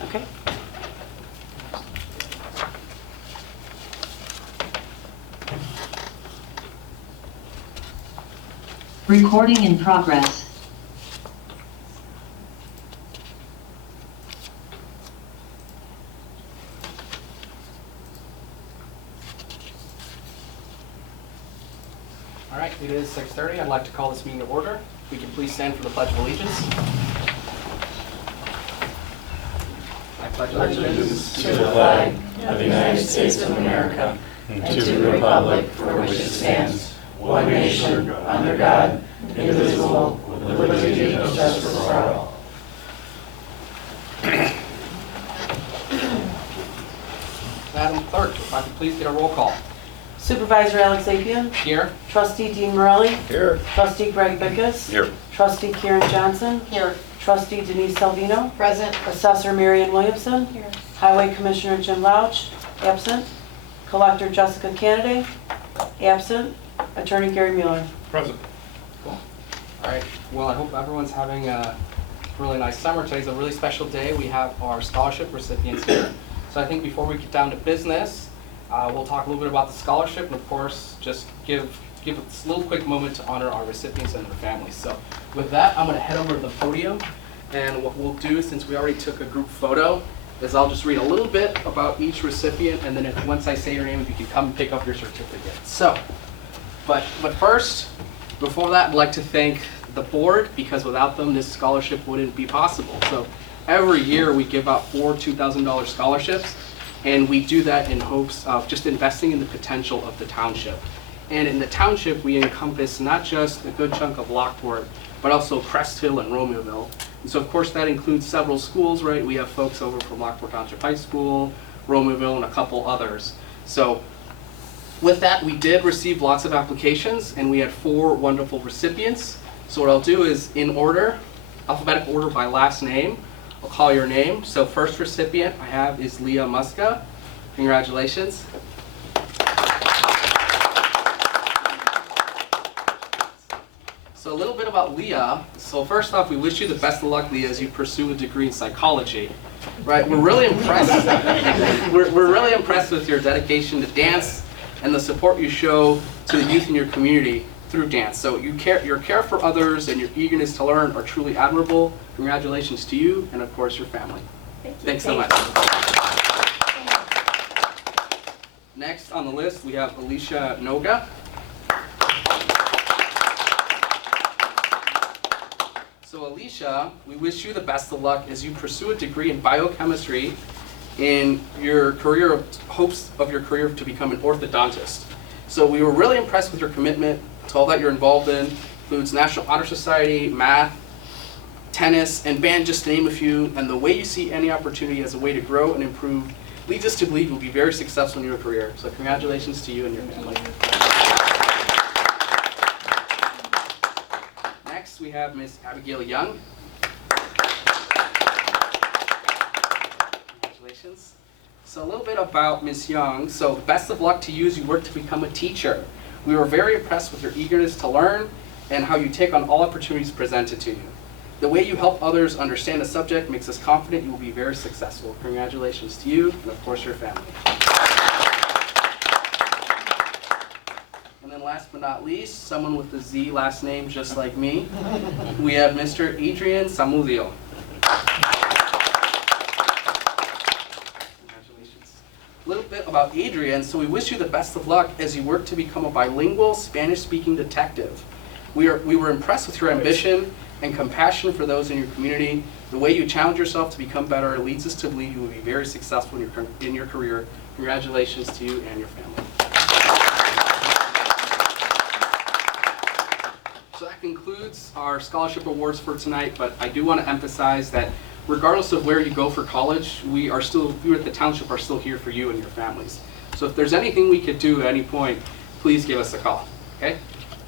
Okay. Recording in progress. All right, it is 6:30. I'd like to call this meeting to order. If we can please stand for the Pledge of Allegiance. I pledge allegiance to the flag of the United States of America and to the republic for which it stands, one nation, under God, indivisible, with liberty and justice for all. Madam Clerk, if I could please get a roll call. Supervisor Alex Apian. Here. Trustee Dean Morelli. Here. Trustee Greg Bickus. Here. Trustee Karen Johnson. Here. Trustee Denise Salvino. Present. Assessor Marion Williamson. Here. Highway Commissioner Jim Louch. Absent. Collector Jessica Kennedy. Absent. Attorney Gary Mueller. Present. Cool. All right. Well, I hope everyone's having a really nice summer. Today's a really special day. We have our scholarship recipients here. So I think before we get down to business, we'll talk a little bit about the scholarship, and of course, just give a little quick moment to honor our recipients and their families. So with that, I'm going to head over to the podium, and what we'll do, since we already took a group photo, is I'll just read a little bit about each recipient, and then once I say your name, if you can come and pick up your certificate. So, but first, before that, I'd like to thank the board, because without them, this scholarship wouldn't be possible. So every year we give out 4 $2,000 scholarships, and we do that in hopes of just investing in the potential of the township. And in the township, we encompass not just a good chunk of Lockport, but also Crest Hill and Romeoville. And so of course that includes several schools, right? We have folks over from Lockport Township High School, Romeoville, and a couple others. So with that, we did receive lots of applications, and we had 4 wonderful recipients. So what I'll do is, in order, alphabetical order by last name, I'll call your name. So first recipient I have is Leah Muska. Congratulations. So a little bit about Leah. So first off, we wish you the best of luck, Leah, as you pursue a degree in psychology. Right? We're really impressed. we're really impressed with your dedication to dance and the support you show to the youth in your community through dance. So your care for others and your eagerness to learn are truly admirable. Congratulations to you and of course your family. Thanks so much. Next on the list we have Alicia Noga. So Alicia, we wish you the best of luck as you pursue a degree in biochemistry in your career, hopes of your career to become an orthodontist. So we were really impressed with your commitment to all that you're involved in. Includes National Honor Society, math, tennis, and band, just to name a few. And the way you see any opportunity as a way to grow and improve leads us to believe you'll be very successful in your career. So congratulations to you and your family. Next, we have Miss Abigail Young. Congratulations. So a little bit about Miss Young. So best of luck to you as you work to become a teacher. We were very impressed with your eagerness to learn and how you take on all opportunities presented to you. The way you help others understand the subject makes us confident you will be very successful. Congratulations to you and of course your family. And then last but not least, someone with the Z last name just like me, we have Mr. Adrian Samudio. A little bit about Adrian. So we wish you the best of luck as you work to become a bilingual Spanish-speaking detective. We were impressed with your ambition and compassion for those in your community. The way you challenge yourself to become better leads us to believe you will be very successful in your career. Congratulations to you and your family. So that concludes our scholarship awards for tonight, but I do want to emphasize that regardless of where you go for college, we at the township are still here for you and your families. So if there's anything we could do at any point, please give us a call, okay?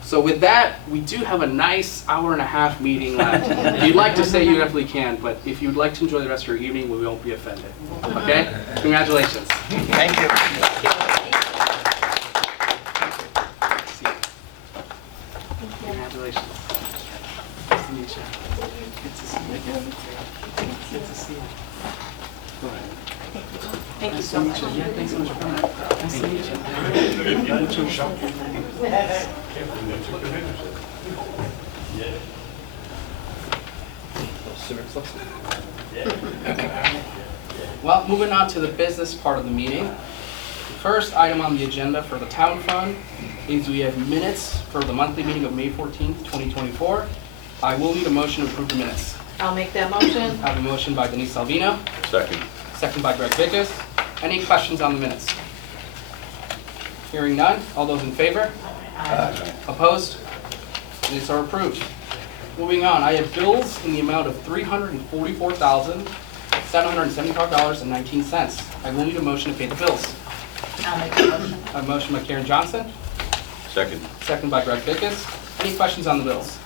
So with that, we do have a nice hour-and-a-half meeting left. If you'd like to stay, you definitely can, but if you'd like to enjoy the rest of your evening, we won't be offended, okay? Congratulations. Thank you. Congratulations. Nice to meet you. Good to see you again. Good to see you. Thank you so much. Yeah, thanks so much for coming. Nice to meet you. Well, moving on to the business part of the meeting. The first item on the agenda for the town fund is we have minutes for the monthly meeting of May 14th, 2024. I will need a motion to approve the minutes. I'll make that motion. I have a motion by Denise Salvino, Second. second by Greg Vickers. Any questions on the minutes? Hearing none. All those in favor? Opposed? Minutes are approved. Moving on, I have bills in the amount of $344,775.19. I will need a motion to pay the bills. I'll make the motion. A motion by Karen Johnson, Second. second by Greg Vickers. Any questions on the bills?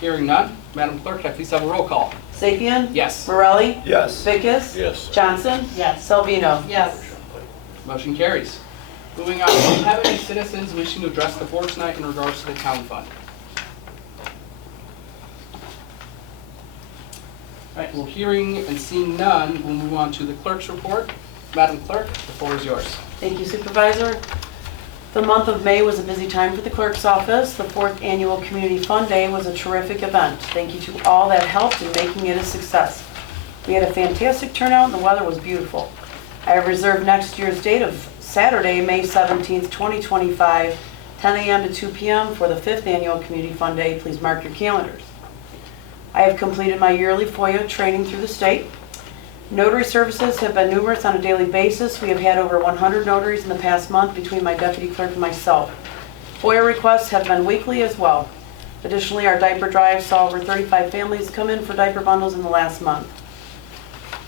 Hearing none. Madam Clerk, can I please have a roll call? Sapien? Yes. Morelli? Yes. Vickers? Yes. Johnson? Yes. Salvino? Yes. Motion carries. Moving on, do we have any citizens wishing to address the board tonight in regards to the town fund? All right, well, hearing and seeing none, we'll move on to the clerk's report. Madam Clerk, the floor is yours. Thank you, Supervisor. The month of May was a busy time for the clerk's office. The 4th Annual Community Fun Day was a terrific event. Thank you to all that helped in making it a success. We had a fantastic turnout and the weather was beautiful. I have reserved next year's date of Saturday, May 17th, 2025, 10 a.m. to 2 p.m. for the 5th Annual Community Fun Day. Please mark your calendars. I have completed my yearly FOIA training through the state. Notary services have been numerous on a daily basis. We have had over 100 notaries in the past month between my deputy clerk and myself. FOIA requests have been weekly as well. Additionally, our diaper drive saw over 35 families come in for diaper bundles in the last month.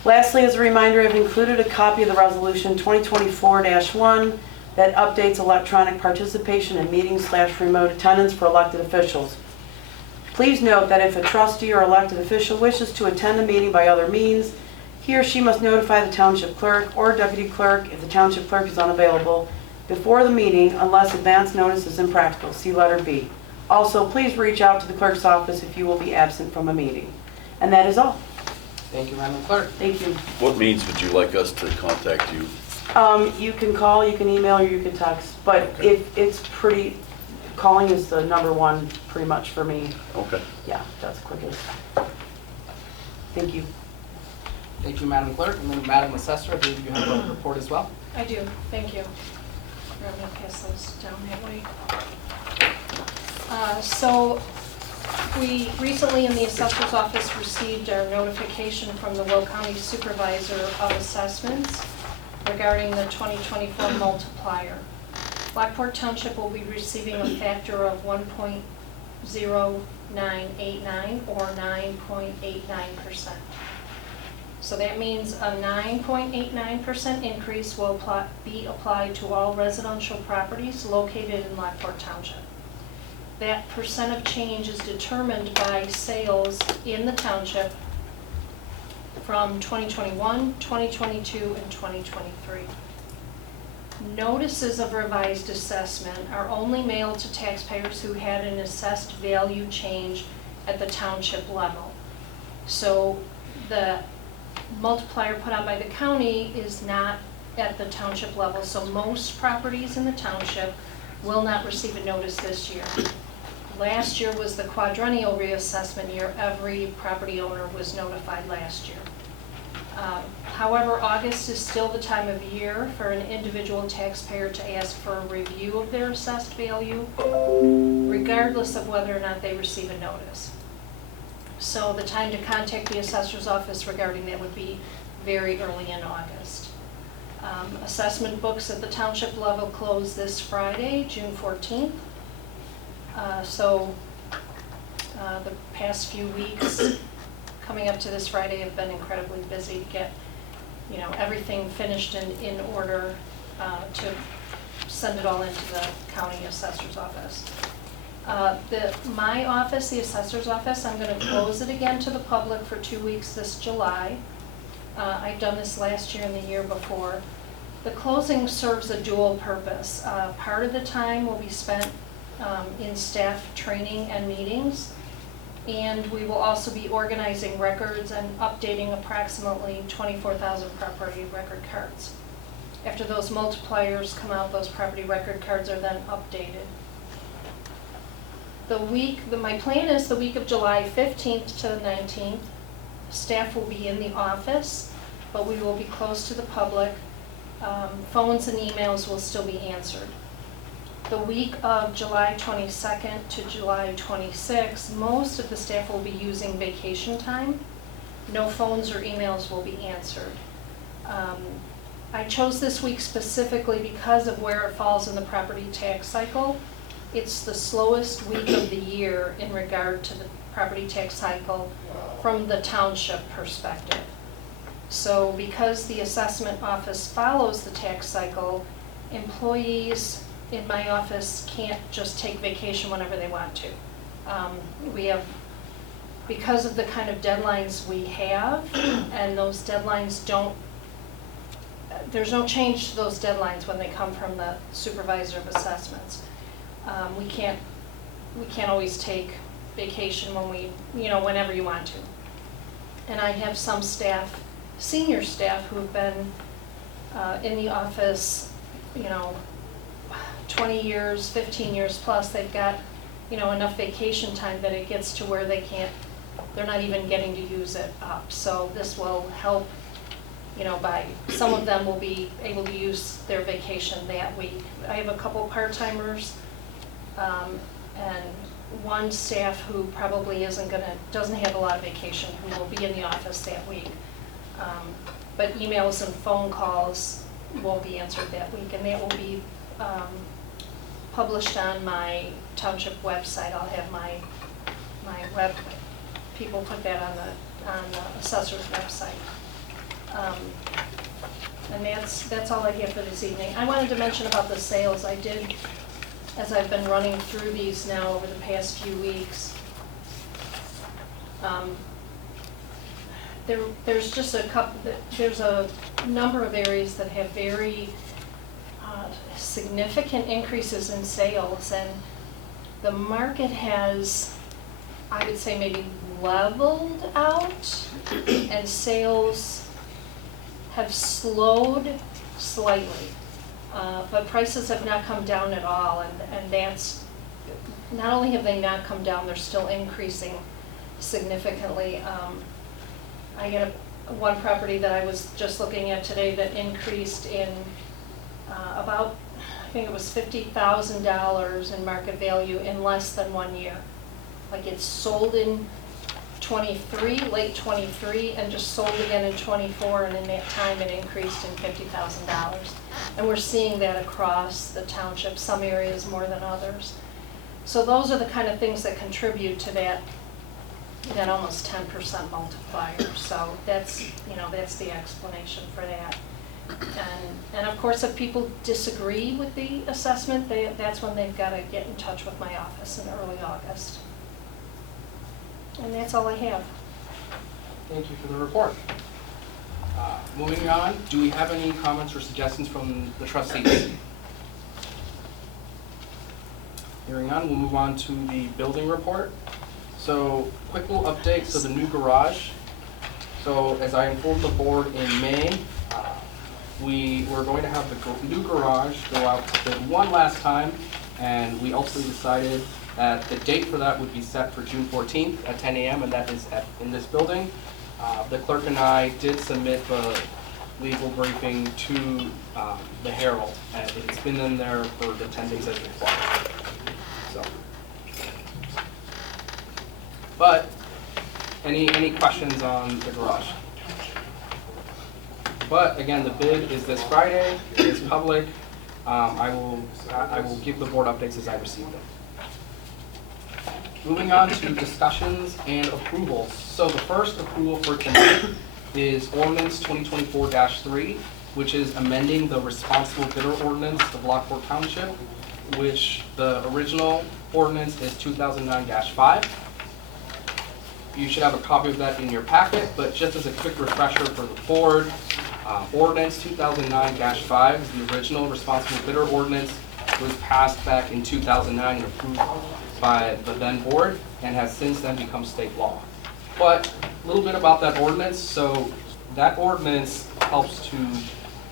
Lastly, as a reminder, I've included a copy of the resolution 2024-1 that updates electronic participation in meetings/remote attendance for elected officials. Please note that if a trustee or elected official wishes to attend the meeting by other means, he or she must notify the township clerk or deputy clerk if the township clerk is unavailable before the meeting unless advance notice is impractical. See letter B. Also, please reach out to the clerk's office if you will be absent from a meeting. And that is all. Thank you, Madam Clerk. Thank you. What means would you like us to contact you? You can call, you can email, or you can text, but Okay. if it's pretty, calling is the number one pretty much for me. Okay. Yeah, that's quickest. Thank you. Thank you, Madam Clerk. And then Madam Assessor, I believe you have a report as well. I do, thank you. I'm gonna pass those down that way. So we recently in the assessor's office received our notification from the Will County Supervisor of Assessments regarding the 2024 multiplier. Lockport Township will be receiving a factor of 1.0989 or 9.89%. So that means a 9.89% increase will be applied to all residential properties located in Lockport Township. That percent of change is determined by sales in the township from 2021, 2022, and 2023. Notices of revised assessment are only mailed to taxpayers who had an assessed value change at the township level. So the multiplier put on by the county is not at the township level, so most properties in the township will not receive a notice this year. Last year was the quadrennial reassessment year. Every property owner was notified last year. However, August is still the time of year for an individual taxpayer to ask for a review of their assessed value, regardless of whether or not they receive a notice. So the time to contact the assessor's office regarding that would be very early in August. Assessment books at the township level close this Friday, June 14th. The past few weeks coming up to this Friday have been incredibly busy to get, everything finished in order to send it all into the county assessor's office. My office, the assessor's office, I'm going to close it again to the public for 2 weeks this July. I've done this last year and the year before. The closing serves a dual purpose. Part of the time will be spent in staff training and meetings. And we will also be organizing records and updating approximately 24,000 property record cards. After those multipliers come out, those property record cards are then updated. My plan is the week of July 15th to the 19th. Staff will be in the office, but we will be closed to the public. Phones and emails will still be answered. The week of July 22nd to July 26th, most of the staff will be using vacation time. No phones or emails will be answered. I chose this week specifically because of where it falls in the property tax cycle. It's the slowest week of the year in regard to the property tax cycle from the township perspective. So because the assessment office follows the tax cycle, employees in my office can't just take vacation whenever they want to. Because of the kind of deadlines we have, and those deadlines there's no change to those deadlines when they come from the supervisor of assessments. We can't always take vacation whenever you want to. And I have some staff, senior staff, who have been in the office, 20 years, 15 years plus. They've got, enough vacation time that it gets to where they're not even getting to use it up. So this will help, some of them will be able to use their vacation that week. I have a couple part-timers, and one staff who probably doesn't have a lot of vacation, who will be in the office that week. But emails and phone calls won't be answered that week, and that will be published on my township website. I'll have my web people put that on the assessor's website. And that's all I have for this evening. I wanted to mention about the sales. I did, as I've been running through these now over the past few weeks. There's a number of areas that have very significant increases in sales, and the market has, I would say, maybe leveled out, and sales have slowed slightly. But prices have not come down at all, and that's, not only have they not come down, they're still increasing significantly. I got one property that I was just looking at today that increased in about, I think it was $50,000 in market value in less than 1 year. Like, it sold in late 23, and just sold again in 24, and in that time it increased in $50,000. And we're seeing that across the township, some areas more than others. So those are the kind of things that contribute to that almost 10% multiplier. So that's the explanation for that. And of course, if people disagree with the assessment, that's when they've got to get in touch with my office in early August. And that's all I have. Thank you for the report. Moving on, do we have any comments or suggestions from the trustees? Hearing none, we'll move on to the building report. So, quick little update, so the new garage. So, as I informed the board in May, we were going to have the new garage go out to bid one last time, and we ultimately decided that the date for that would be set for June 14th at 10 a.m., and that is in this building. The clerk and I did submit the legal briefing to the Herald, and it's been in there for the 10 days as required. So, but any questions on the garage? But again, the bid is this Friday. It is public. I will give the board updates as I receive them. Moving on to discussions and approvals. So the first approval for tonight is ordinance 2024-3, which is amending the responsible bidder ordinance of Lockport Township, which the original ordinance is 2009-5. You should have a copy of that in your packet, but just as a quick refresher for the board, ordinance 2009-5 is the original responsible bidder ordinance. It was passed back in 2009 and approved by the then board and has since then become state law. But a little bit about that ordinance. So that ordinance helps to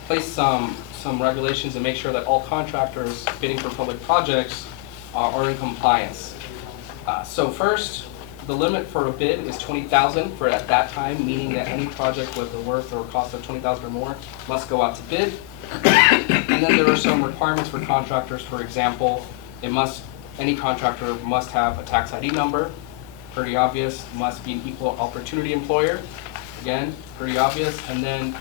place some regulations and make sure that all contractors bidding for public projects are in compliance. So first, the limit for a bid is $20,000 for at that time, meaning that any project with a worth or cost of $20,000 or more must go out to bid. And then there are some requirements for contractors. For example, any contractor must have a tax ID number, pretty obvious. Must be an equal opportunity employer, again, pretty obvious. And then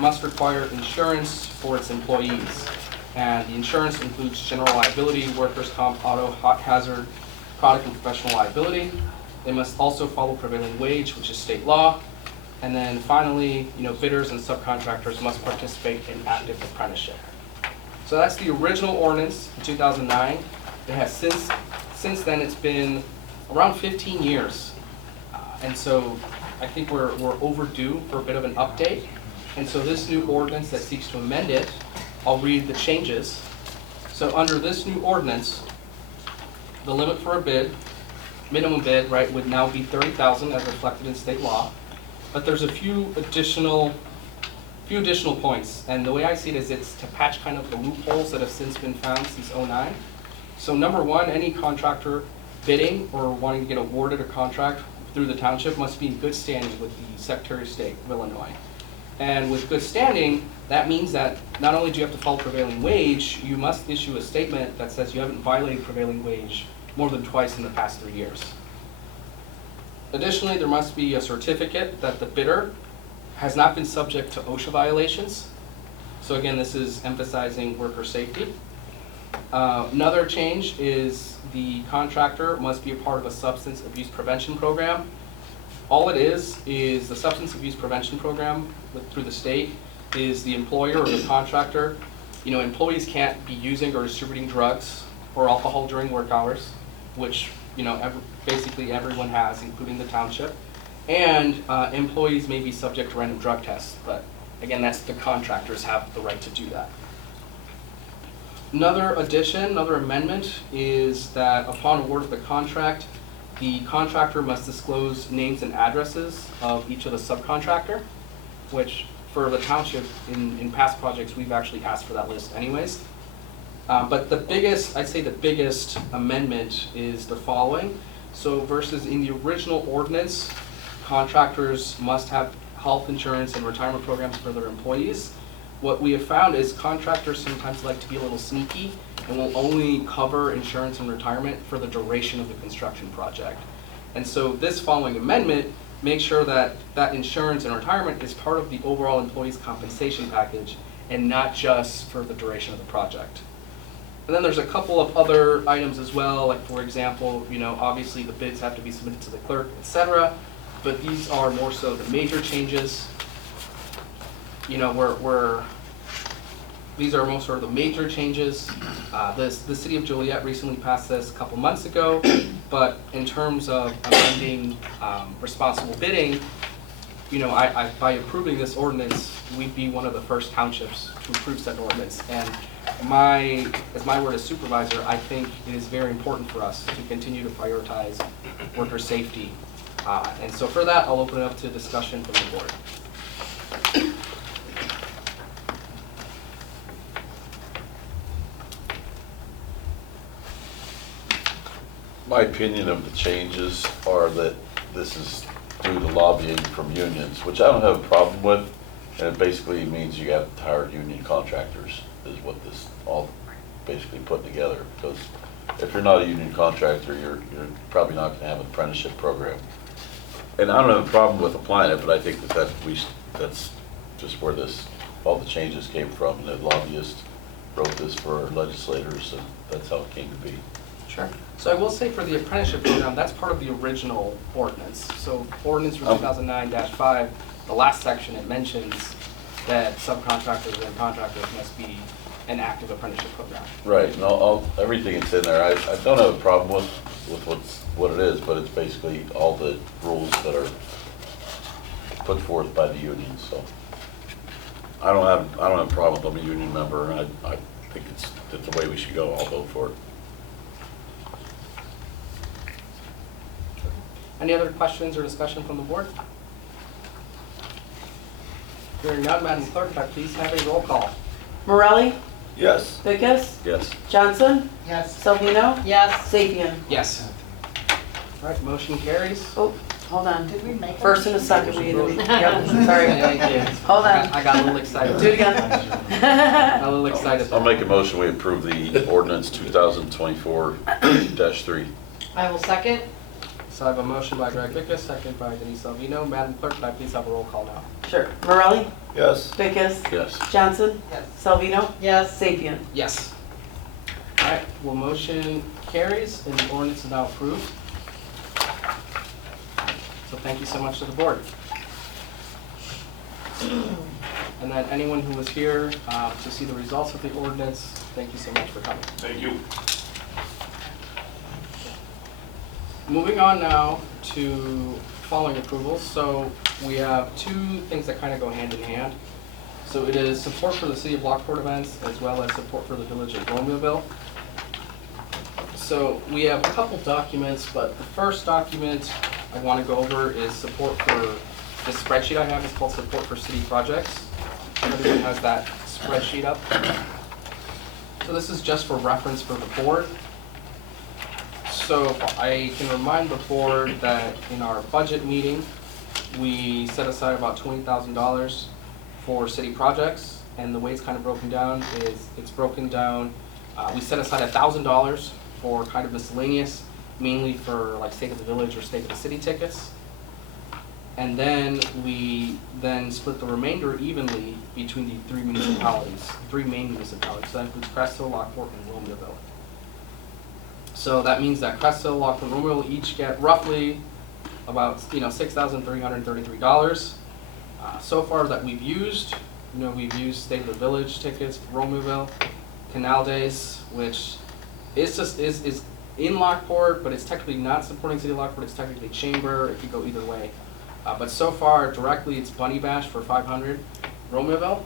must require insurance for its employees. And the insurance includes general liability, workers' comp, auto, hazard, product and professional liability. They must also follow prevailing wage, which is state law. And then finally, bidders and subcontractors must participate in active apprenticeship. So that's the original ordinance in 2009. It has since then it's been around 15 years. And so I think we're overdue for a bit of an update. And so this new ordinance that seeks to amend it, I'll read the changes. So under this new ordinance, the limit for a bid, minimum bid, right, would now be $30,000 as reflected in state law. But there's a few additional points. And the way I see it is it's to patch kind of the loopholes that have since been found since '09. So number one, any contractor bidding or wanting to get awarded a contract through the township must be in good standing with the Secretary of State of Illinois. And with good standing, that means that not only do you have to follow prevailing wage, you must issue a statement that says you haven't violated prevailing wage more than twice in the past 3 years. Additionally, there must be a certificate that the bidder has not been subject to OSHA violations. So again, this is emphasizing worker safety. Another change is the contractor must be a part of a substance abuse prevention program. All it is the substance abuse prevention program through the state is the employer or the contractor. Employees can't be using or distributing drugs or alcohol during work hours, which basically everyone has, including the township. And employees may be subject to random drug tests, but again, that's the contractors have the right to do that. Another amendment is that upon award of the contract, the contractor must disclose names and addresses of each of the subcontractor, which for the township in past projects, we've actually asked for that list anyways. But I'd say the biggest amendment is the following. So versus in the original ordinance, contractors must have health insurance and retirement programs for their employees. What we have found is contractors sometimes like to be a little sneaky and will only cover insurance and retirement for the duration of the construction project. And so this following amendment makes sure that that insurance and retirement is part of the overall employee's compensation package and not just for the duration of the project. And then there's a couple of other items as well, like for example, obviously the bids have to be submitted to the clerk, etc. But these are more so the major changes. These are most sort of the major changes. The city of Joliet recently passed this a couple months ago, but in terms of amending responsible bidding, by approving this ordinance, we'd be one of the first townships to approve said ordinance. And as my word as supervisor, I think it is very important for us to continue to prioritize worker safety. And so for that, I'll open it up to discussion from the board. My opinion of the changes are that this is due to lobbying from unions, which I don't have a problem with, and it basically means you have to hire union contractors, is what this all basically put together. Because if you're not a union contractor, you're probably not going to have an apprenticeship program. And I don't have a problem with applying it, but I think that's just where all the changes came from. And the lobbyists wrote this for legislators, and that's how it came to be. Sure. So I will say for the apprenticeship program, that's part of the original ordinance. So ordinance for 2009-5, the last section, it mentions that subcontractors and contractors must be an active apprenticeship program. Right, and everything that's in there, I don't have a problem with what it is, but it's basically all the rules that are put forth by the union. So I don't have a problem with I'm a union member, and I think it's the way we should go. I'll vote for it. Any other questions or discussion from the board? Hearing none, Madam Clerk, can I please have a roll call? Morelli, Yes. Vickers, Yes. Johnson, Yes. Salvino, Yes. Sapien. Yes. All right, motion carries. Oh, hold on. Did we make First and a second, we need to be, yep, sorry. Thank you. Hold on. I got a little excited. Do it again. Got a little excited. I'll make a motion, we approve the ordinance 2024-3. I will second. So I have a motion by Greg Vickers, second by Denise Salvino. Madam Clerk, can I please have a roll call now? Sure. Morelli, Yes. Vickers, Yes. Johnson, Yes. Salvino, Yes. Sapien. Yes. All right, well, motion carries and the ordinance is now approved. So thank you so much to the board. And then anyone who was here to see the results of the ordinance, thank you so much for coming. Thank you. Moving on now to following approvals. So we have two things that kind of go hand in hand. So it is support for the City of Lockport events as well as support for the Village of Romeoville. So we have a couple documents, but the first document I want to go over is support for, this spreadsheet I have is called Support for City Projects. Everyone has that spreadsheet up. So this is just for reference for the board. So I can remind the board that in our budget meeting, we set aside about $20,000 for city projects, and the way it's kind of broken down is it's broken down, we set aside $1,000 for kind of miscellaneous, mainly for like State of the Village or State of the City tickets. And then we then split the remainder evenly between the three municipalities, three main municipalities. So that includes Cresthill, Lockport, and Romeoville. So that means that Cresthill, Lockport, and Romeoville each get roughly about $6,333. So far that we've used, we've used State of the Village tickets, Romeoville, Canal Days, which is just is in Lockport, but it's technically not supporting City of Lockport. It's technically Chamber. It could go either way. But so far directly, it's Bunny Bash for $500, Romeoville.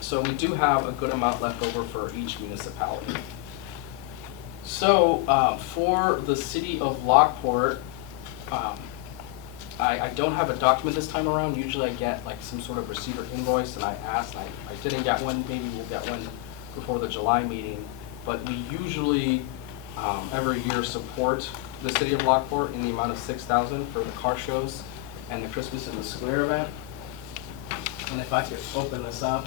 So we do have a good amount left over for each municipality. So for the City of Lockport, I don't have a document this time around. Usually I get like some sort of receipt or invoice, and I asked, and I didn't get one. Maybe we'll get one before the July meeting. But we usually every year support the City of Lockport in the amount of $6,000 for the car shows and the Christmas in the Square event. And if I could open this up.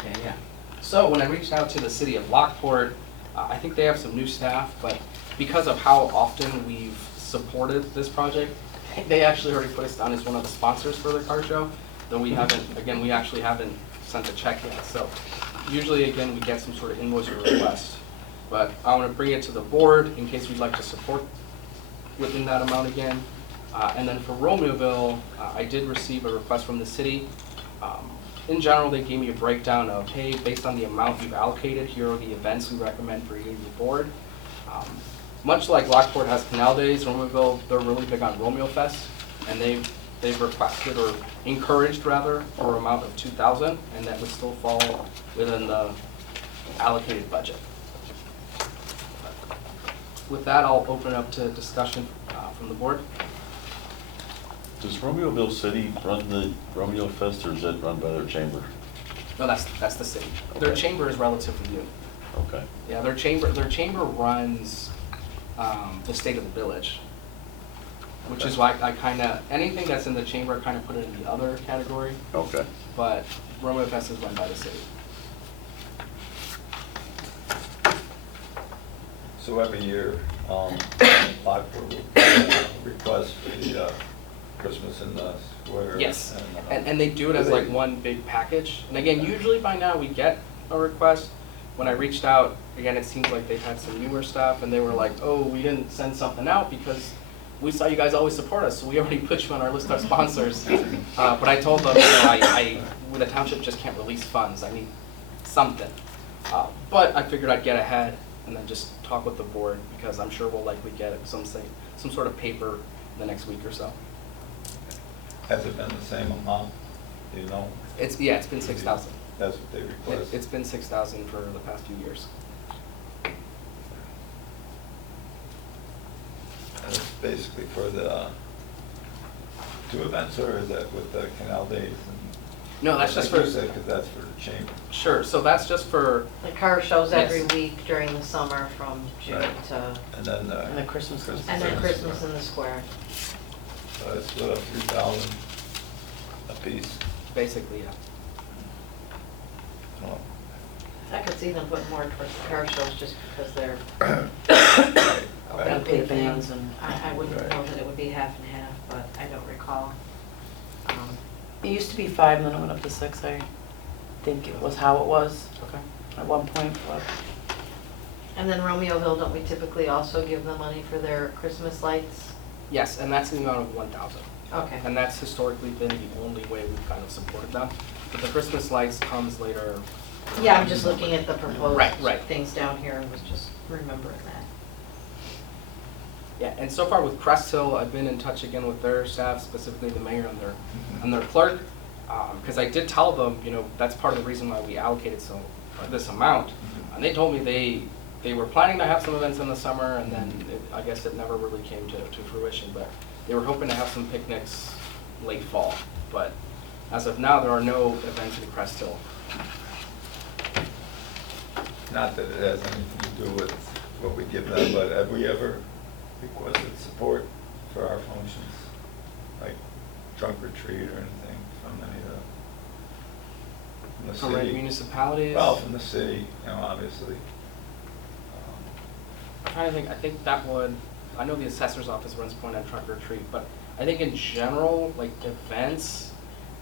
Okay, yeah. So when I reached out to the City of Lockport, I think they have some new staff, but because of how often we've supported this project, they actually already put us down as one of the sponsors for the car show, though we haven't, again, we actually haven't sent a check yet. So usually, again, we get some sort of invoice or request. But I want to bring it to the board in case we'd like to support within that amount again. And then for Romeoville, I did receive a request from the city. In general, they gave me a breakdown of, hey, based on the amount you've allocated, here are the events we recommend for you and your board. Much like Lockport has Canal Days, Romeoville, they're really big on Romeo Fest, and they've requested, or encouraged rather, for an amount of $2,000, and that would still fall within the allocated budget. With that, I'll open it up to discussion from the board. Does Romeoville City run the Romeo Fest, or is it run by their chamber? No, that's the city. Their Okay. chamber is relatively new. Okay. Yeah, their chamber runs the State of the Village, which is why I kind of, anything that's in the chamber, I kind of put it in the other category, Okay. but Romeo Fest is run by the city. So every year, Lockport will request for the Christmas in the square. Yes, and they do it as like one big package. And again, usually by now we get a request. When I reached out, again, it seems like they've had some newer stuff, and they were like, oh, we didn't send something out because we saw you guys always support us, so we already put you on our list of sponsors. But I told them, the township just can't release funds. I need something. But I figured I'd get ahead and then just talk with the board, because I'm sure we'll likely get some sort of paper in the next week or so. Has it been the same amount, do you know? It's been $6,000. That's what they request. It's been 6,000 for the past few years. And it's basically for the 2 events, or is that with the Canal Days? And No, that's just for, because that's for the chamber. sure, so that's just for, The car shows every Yes. week during the summer from June Right. to, And then And the Christmas. and then Christmas in the square. So it's split up 3,000 a piece. basically, yeah. Well, I could see them putting more towards the car shows just because they're right, a right. Pay big thing. bands and- I wouldn't Right. know that it would be half and half, but I don't recall. It used to be 5 and then it went up to 6, I think it was how it was Okay. at one point, but. And then Romeoville, don't we typically also give them money for their Christmas lights? Yes, and that's the amount of 1,000. Okay. And that's historically been the only way we've kind of supported them. But the Christmas lights comes later. Yeah, I'm just looking at the proposed Right. things down here and was just remembering that. Yeah, and so far with Crest Hill, I've been in touch again with their staff, specifically the mayor and their clerk, because I did tell them, you know, that's part of the reason why we allocated this amount. And they told me they were planning to have some events in the summer, and then I guess it never really came to fruition, but they were hoping to have some picnics late fall. But as of now, there are no events in Crest Hill. Not that it has anything to do with what we give them, but have we ever requested support for our functions? Like trunk or treat or anything from any of the, From from the the city? municipalities? Well, from the city, you know, obviously. I'm trying to think, I think that would, I know the assessor's office runs point on trunk or treat, but I think in general, like events,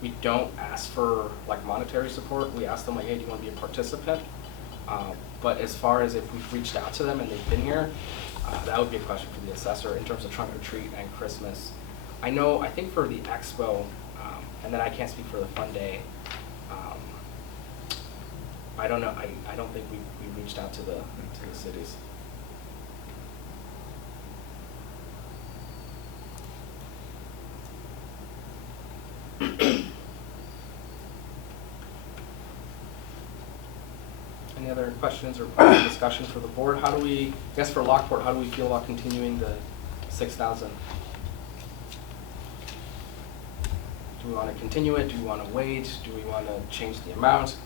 we don't ask for like monetary support. We ask them like, hey, do you want to be a participant? But as far as if we've reached out to them and they've been here, that would be a question for the assessor in terms of trunk or treat and Christmas. I know, I think for the expo, and then I can't speak for the fun day, I don't know, I don't think we reached out to the cities. Any other questions or points of discussion for the board? How do we, I guess for Lockport, how do we feel about continuing the 6,000? Do we want to continue it? Do we want to wait? Do we want to change the amount?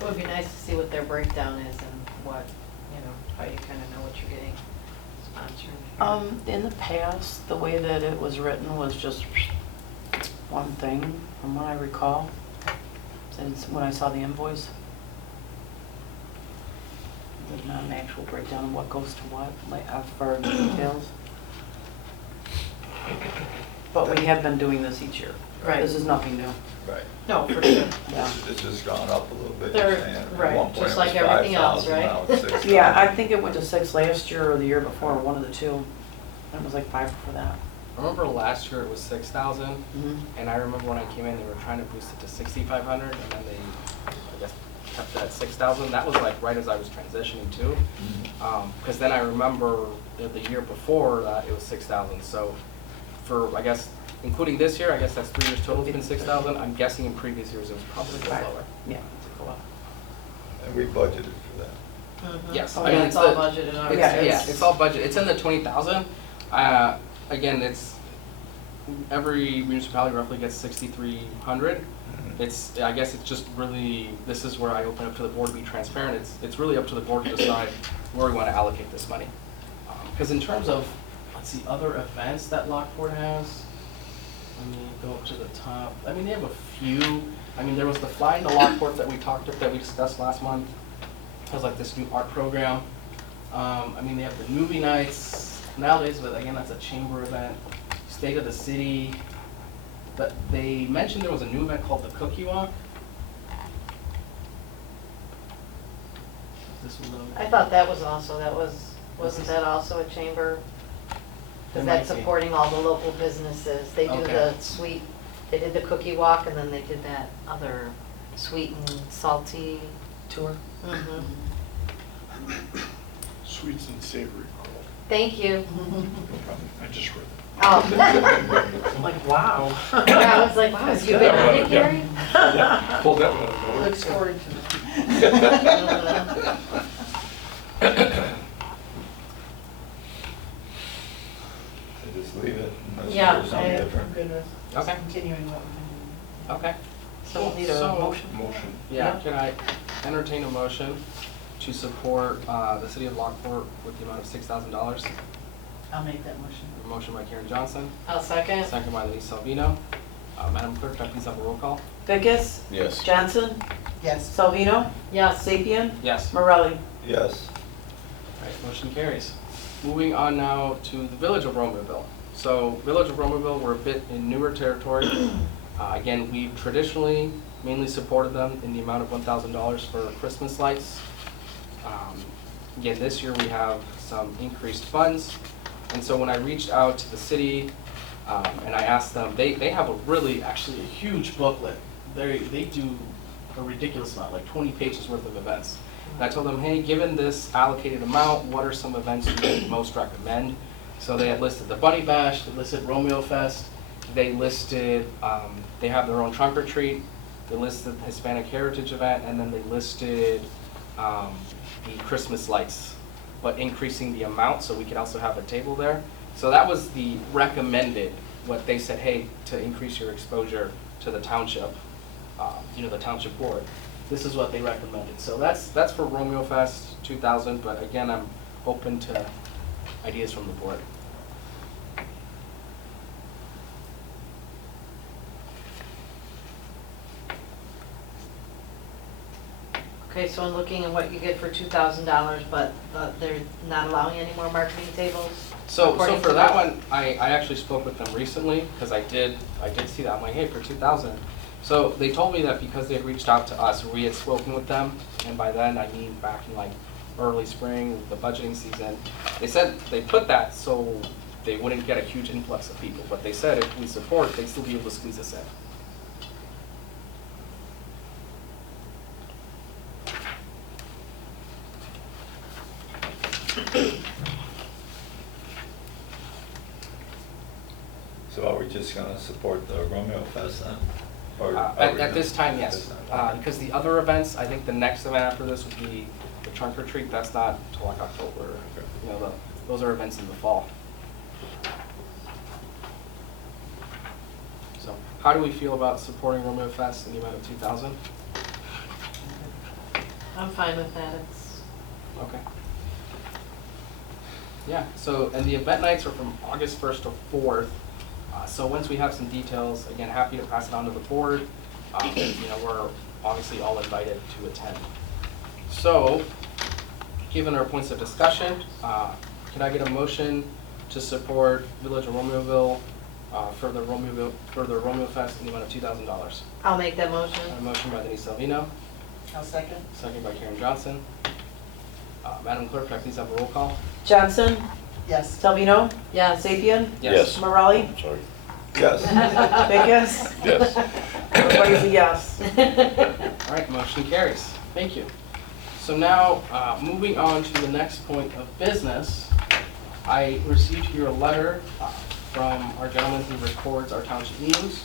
It would be nice to see what their breakdown is and what, you know, how you kind of know what you're getting sponsored. In the past, the way that it was written was just one thing, from what I recall, since when I saw the invoice. There's not an actual breakdown of what goes to what, like, as far as the details. But we have been doing this each year. Right. This is nothing new. Right. No, for sure. Yeah. It's just gone up a little bit. They're- you're saying. At right, one point just it like was everything else, 5,000, now right? it's 6,000. Yeah, I think it went to 6 last year or the year before, one of the two. It was like 5 for that. I remember last year it was 6,000, Mhm. and I remember when I came in, they were trying to boost it to 6,500, and then they, I guess, kept it at 6,000. That was like right as I was transitioning too. Because then I remember the year before that it was 6,000. So for, I guess, including this year, I guess that's 3 years total, it's been 6,000. I'm guessing in previous years it was probably a bit Right. lower. Yeah, it took a while. And we budgeted for that. Mhm. Yes, Oh, I mean, yeah, it's it's all the- budgeted already. Yeah, it's all budget. It's in the 20,000. Again, it's, every municipality roughly gets 6,300. It's, I guess it's just really, this is where I open up to the board to be transparent. It's really up to the board to decide where we want to allocate this money. Because in terms of, let's see, other events that Lockport has, let me go up to the top. I mean, they have a few. I mean, there was the Fly into Lockport that we discussed last month. It was like this new art program. I mean, they have the movie nights nowadays, but again, that's a chamber event. State of the City. But they mentioned there was a new event called the Cookie Walk. Is this one? I thought that was also, wasn't that also a chamber? It Because might that's be. supporting all the local businesses. They do Okay. the sweet, they did the cookie walk and then they did that other sweet and salty. Tour. Mhm. Sweets and savory. Thank you. No problem. I just read Oh, Like, wow. yeah, I was like, wow, have you been on it, Gary? Pulled that one out of nowhere. Looks forward to it. So just leave it unless Yeah, there's something different. good with Okay. continuing what we've been Okay. doing. So we'll need a So- motion. Motion. Yeah, can I entertain a motion to support the city of Lockport with the amount of $6,000? I'll make that motion. A motion by Karen Johnson, I'll second. second by Denise Salvino. Madam Clerk, can I please have a roll call? Vickis, Yes. Johnson, Yes. Salvino, Yes. Sapien, Yes. Morelli. Yes. Right, motion carries. Moving on now to the Village of Romeoville. So Village of Romeoville, we're a bit in newer territory. Again, we've traditionally mainly supported them in the amount of $1,000 for Christmas lights. Again, this year we have some increased funds. And so when I reached out to the city and I asked them, they have actually a huge booklet. They do a ridiculous amount, like 20 pages worth of events. And I told them, hey, given this allocated amount, what are some events you would most recommend? So they had listed the Bunny Bash, they listed Romeo Fest, they listed, they have their own trunk or treat, they listed the Hispanic Heritage event, and then they listed the Christmas lights, but increasing the amount so we could also have a table there. So that was the recommended, what they said, hey, to increase your exposure to the township, the township board. This is what they recommended. So that's for Romeo Fest 2000, but again, I'm open to ideas from the board. Okay, so I'm looking at what you get for $2,000, but they're not allowing any more marketing tables? So according for to that this? one, I actually spoke with them recently, because I did see that. I'm like, hey, for 2000. So they told me that because they had reached out to us, we had spoken with them, and by then I mean back in like early spring, the budgeting season. They said they put that so they wouldn't get a huge influx of people, but they said if we support, they'd still be able to squeeze us in. So are we just gonna support the Romeo Fest then? Or are we At gonna- this time, at yes. this time? Because the other events, I think the next event after this would be the trunk or treat. That's not until like October. Those are events in the fall. So how do we feel about supporting Romeo Fest in the amount of 2000? I'm fine with that. It's Okay. Yeah, so, and the event nights are from August 1st to 4th. So once we have some details, again, happy to pass it on to the board. We're obviously all invited to attend. So, given our points of discussion, can I get a motion to support Village of Romeoville for the Romeo Fest in the amount of $2,000? I'll make that motion. A motion by Denise Salvino, I'll second. second by Karen Johnson. Madam Clerk, can I please have a roll call? Johnson, Yes. Salvino, Yes. Sapien, Yes. Morelli, Sorry. Yes. Vickis. Yes. Everybody's a yes. All right, motion carries. Thank you. So now, moving on to the next point of business, I received here a letter from our gentleman who records our township meetings,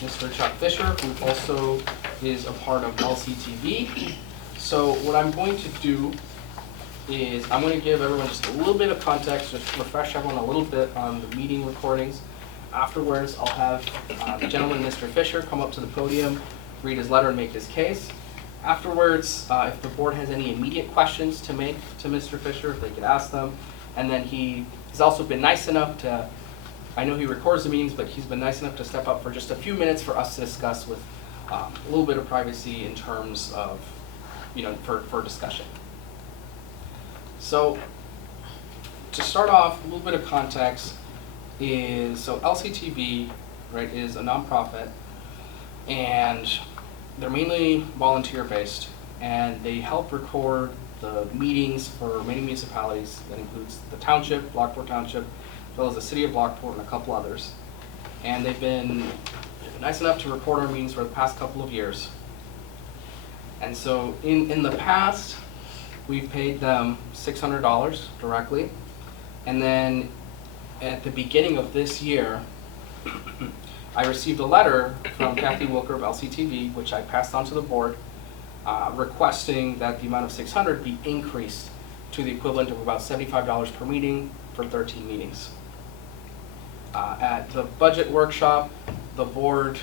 Mr. Chuck Fisher, who also is a part of LCTV. So what I'm going to do is I'm going to give everyone just a little bit of context, just refresh everyone a little bit on the meeting recordings. Afterwards, I'll have the gentleman, Mr. Fisher, come up to the podium, read his letter and make his case. Afterwards, if the board has any immediate questions to make to Mr. Fisher, if they could ask them. And then he's also been nice enough to, I know he records the meetings, but he's been nice enough to step up for just a few minutes for us to discuss with a little bit of privacy in terms of, for discussion. So, to start off, a little bit of context is, so LCTV, right, is a nonprofit, and they're mainly volunteer-based, and they help record the meetings for many municipalities. That includes the township, Lockport Township, as well as the city of Lockport and a couple others. And they've been nice enough to record our meetings for the past couple of years. And so in the past, we've paid them $600 directly. And then at the beginning of this year, I received a letter from Kathy Wilker of LCTV, which I passed on to the board, requesting that the amount of $600 be increased to the equivalent of about $75 per meeting for 13 meetings. At the budget workshop, the board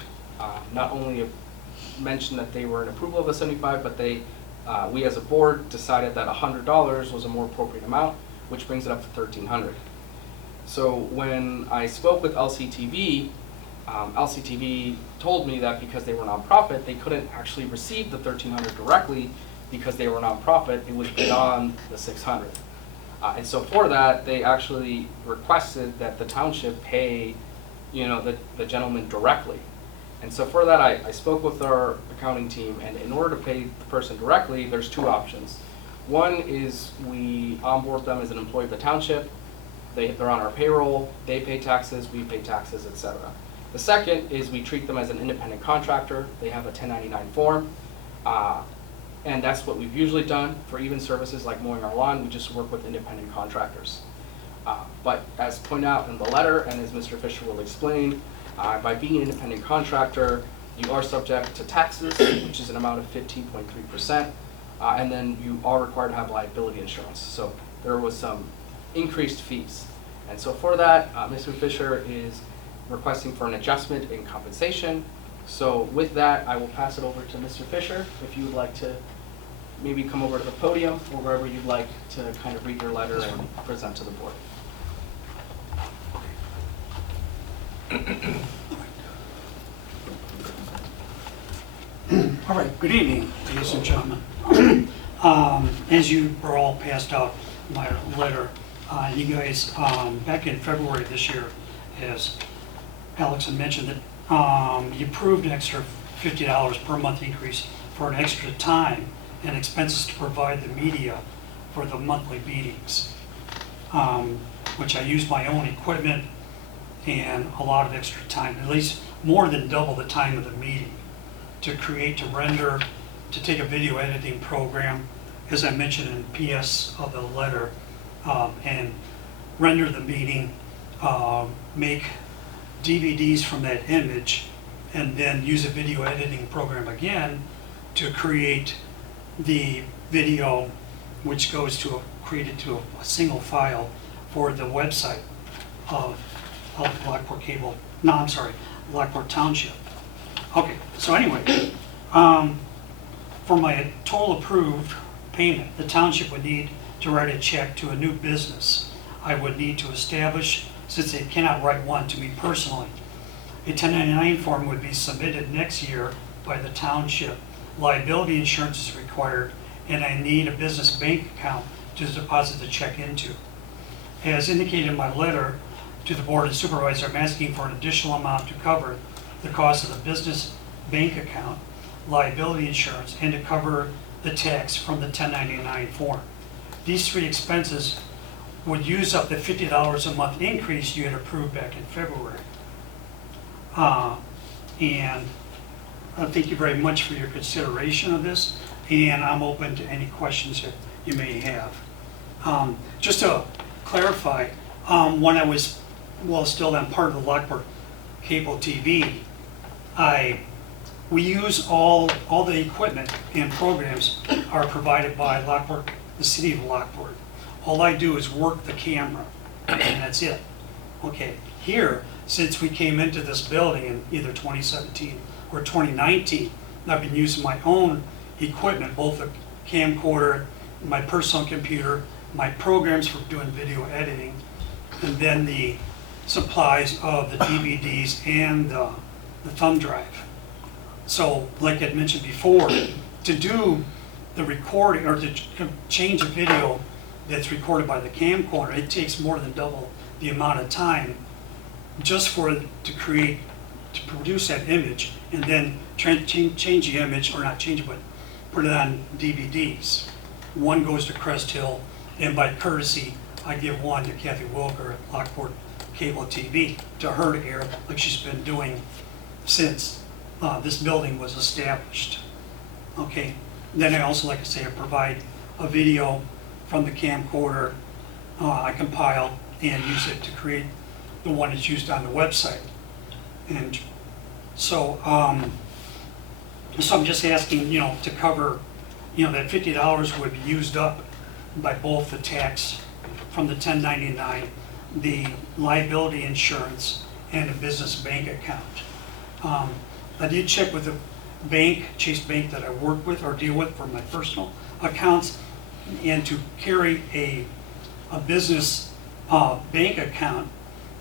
not only mentioned that they were in approval of the 75, but we as a board decided that $100 was a more appropriate amount, which brings it up to $1,300. So when I spoke with LCTV, LCTV told me that because they were a nonprofit, they couldn't actually receive the $1,300 directly because they were a nonprofit. It was beyond the $600. And so for that, they actually requested that the township pay, the gentleman directly. And so for that, I spoke with our accounting team, and in order to pay the person directly, there's two options. One is we onboard them as an employee of the township. They're on our payroll, they pay taxes, we pay taxes, etc. The second is we treat them as an independent contractor. They have a 1099 form. And that's what we've usually done for even services like mowing our lawn. We just work with independent contractors. But as pointed out in the letter, and as Mr. Fisher will explain, by being an independent contractor, you are subject to taxes, which is an amount of 15.3%, and then you are required to have liability insurance. So there was some increased fees. And so for that, Mr. Fisher is requesting for an adjustment in compensation. So with that, I will pass it over to Mr. Fisher, if you would like to maybe come over to the podium or wherever you'd like to kind of read your letter and present to the board. All right, good evening, ladies and gentlemen. As you were all passed out my letter, you guys, back in February of this year, as Alex had mentioned, that you approved an extra $50 per month increase for an extra time and expenses to provide the media for the monthly meetings, which I used my own equipment and a lot of extra time, at least more than double the time of the meeting, to create, to render, to take a video editing program, as I mentioned in PS of the letter, and render the meeting, make DVDs from that image, and then use a video editing program again to create the video, which goes to created to a single file for the website of Lockport Township. Okay, so anyway, for my total approved payment, the township would need to write a check to a new business. I would need to establish, since they cannot write one to me personally, a 1099 form would be submitted next year by the township. Liability insurance is required, and I need a business bank account to deposit the check into. As indicated in my letter to the board and supervisor, I'm asking for an additional amount to cover the cost of the business bank account, liability insurance, and to cover the tax from the 1099 form. These three expenses would use up the $50 a month increase you had approved back in February. And thank you very much for your consideration of this, and I'm open to any questions that you may have. Just to clarify, when I was, still then part of the Lockport Cable TV, we use all the equipment and programs are provided by Lockport, the city of Lockport. All I do is work the camera, and that's it. Okay, here, since we came into this building in either 2017 or 2019, I've been using my own equipment, both the camcorder, my personal computer, my programs for doing video editing, and then the supplies of the DVDs and the thumb drive. So, like I mentioned before, to do the recording or to change a video that's recorded by the camcorder, it takes more than double the amount of time just to produce that image, and then change the image, or not change it, but put it on DVDs. One goes to Crest Hill, and by courtesy, I give one to Kathy Wilker at Lockport Cable TV to her to air, like she's been doing since this building was established. Okay. Then I also, like I say, I provide a video from the camcorder. I compile and use it to create the one that's used on the website. And so, so I'm just asking, to cover, that $50 would be used up by both the tax from the 1099, the liability insurance, and the business bank account. I did check with the bank, Chase Bank, that I work with or deal with for my personal accounts, and to carry a business bank account,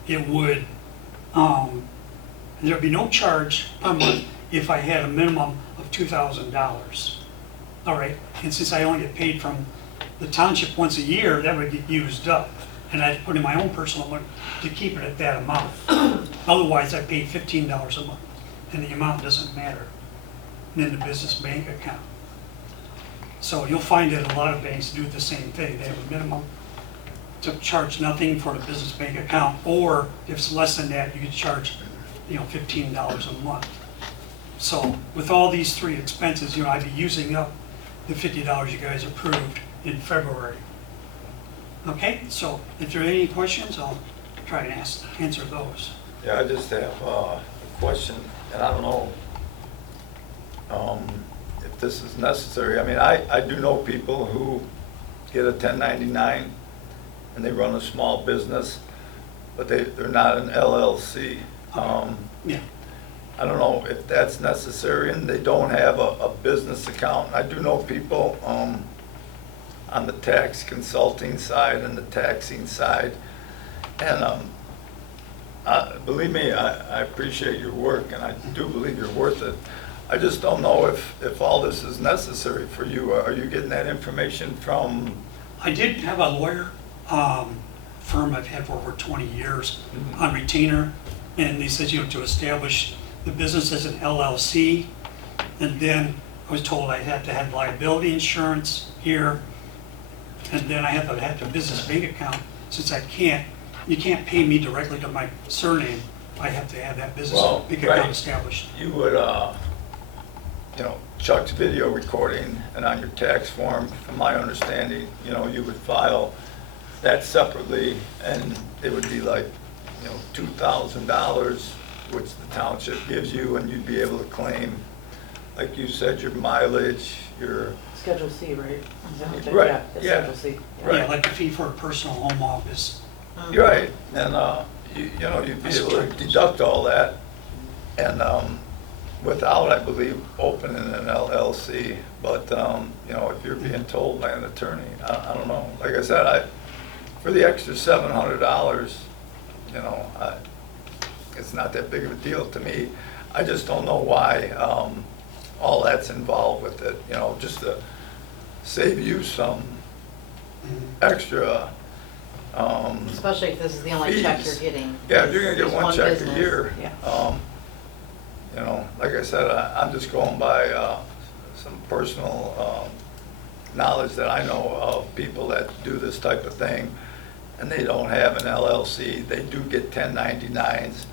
it would, there'd be no charge per month if I had a minimum of $2,000. All right, and since I only get paid from the township once a year, that would get used up. And I'd put in my own personal money to keep it at that amount. Otherwise, I pay $15 a month, and the amount doesn't matter in the business bank account. So you'll find that a lot of banks do the same thing. They have a minimum to charge nothing for the business bank account, or if it's less than that, you can charge, $15 a month. So with all these three expenses, I'd be using up the $50 you guys approved in February. Okay, so if there are any questions, I'll try and answer those. Yeah, I just have a question, and I don't know if this is necessary. I mean, I do know people who get a 1099 and they run a small business, but they're not an LLC. Yeah. I don't know if that's necessary, and they don't have a business account. I do know people on the tax consulting side and the taxing side, and believe me, I appreciate your work, and I do believe you're worth it. I just don't know if all this is necessary for you. Are you getting that information from? I did have a lawyer firm I've had for over 20 years on retainer, and they said, to establish the business as an LLC, and then I was told I had to have liability insurance here, and then I had to have the business bank account. Since you can't pay me directly to my surname, I have to have that business bank account established. You would, Chuck's video recording, and on your tax form, from my understanding, you would file that separately, and it would be like, $2,000, which the township gives you, and you'd be able to claim, like you said, your mileage, your. Schedule C, right? Is that what they- Right, it's yeah. Schedule C. Right. Yeah, like a fee for a personal home office. You're right, and, you'd be able to deduct all that, and, without, I believe, opening an LLC, but, if you're being told by an attorney, I don't know. Like I said, for the extra $700, it's not that big of a deal to me. I just don't know why, all that's involved with it, just to save you some extra, Especially if this is the only check you're fees. getting. Yeah, if you're gonna get There's one check a business. year. Yeah. Like I said, I'm just going by some personal knowledge that I know of people that do this type of thing, and they don't have an LLC. They do get 1099s,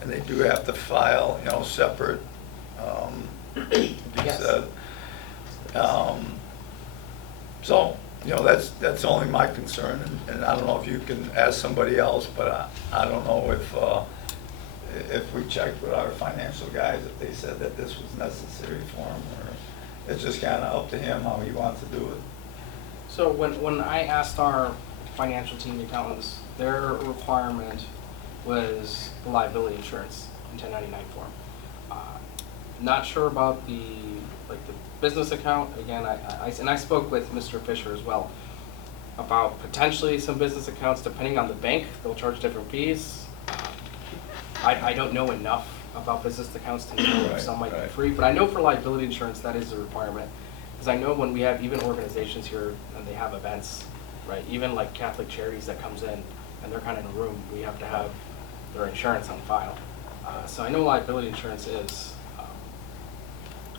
and they do have to file, separate, you Yes. said. So, that's only my concern, and I don't know if you can ask somebody else, but I don't know if we checked with our financial guys, if they said that this was necessary for him, or it's just kind of up to him how he wants to do it. So when I asked our financial team accountants, their requirement was the liability insurance in 1099 form. Not sure about the business account. Again, I spoke with Mr. Fisher as well about potentially some business accounts, depending on the bank, they'll charge different fees. I don't know enough about business accounts to know if some might be free, but I know for liability insurance that is a requirement. Because I know when we have even organizations here and they have events, right, even like Catholic Charities that comes in and they're kind of in a room, we have to have their insurance on file. So I know liability insurance is.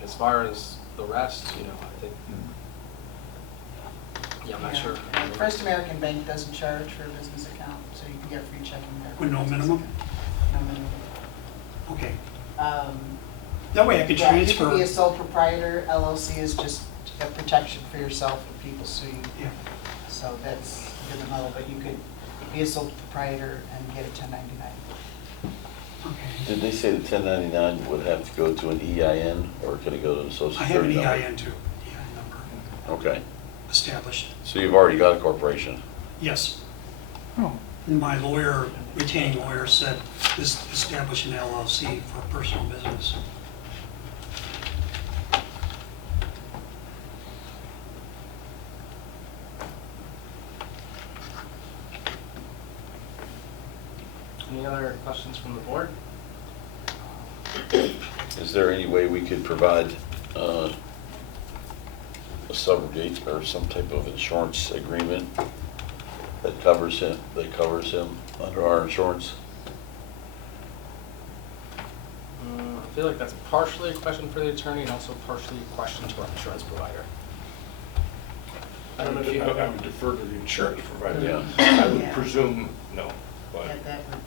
As far as the rest, I think, I'm not sure. And First American Bank doesn't charge for a business account, so you can get a free checking there. With no minimum? No minimum. Okay. Um, That way I could Yeah, you transfer. can be a sole proprietor. LLC is just a protection for yourself and people sue you. Yeah. So that's good to know, but you could be a sole proprietor and get a 1099. Okay. Did they say the 1099 would have to go to an EIN, or could it go to the social I have an security number? EIN too, EIN number Okay, established. so you've already got a corporation? Yes. My lawyer, retaining lawyer said this establish an LLC for personal business. Any other questions from the board? Is there any way we could provide a subrogate or some type of insurance agreement that covers him under our insurance? I feel like that's partially a question for the attorney and also partially a question to our insurance provider. I don't know if you. I would defer to the insurance provider. Yeah. I would Yeah. presume no, but Yeah, that would,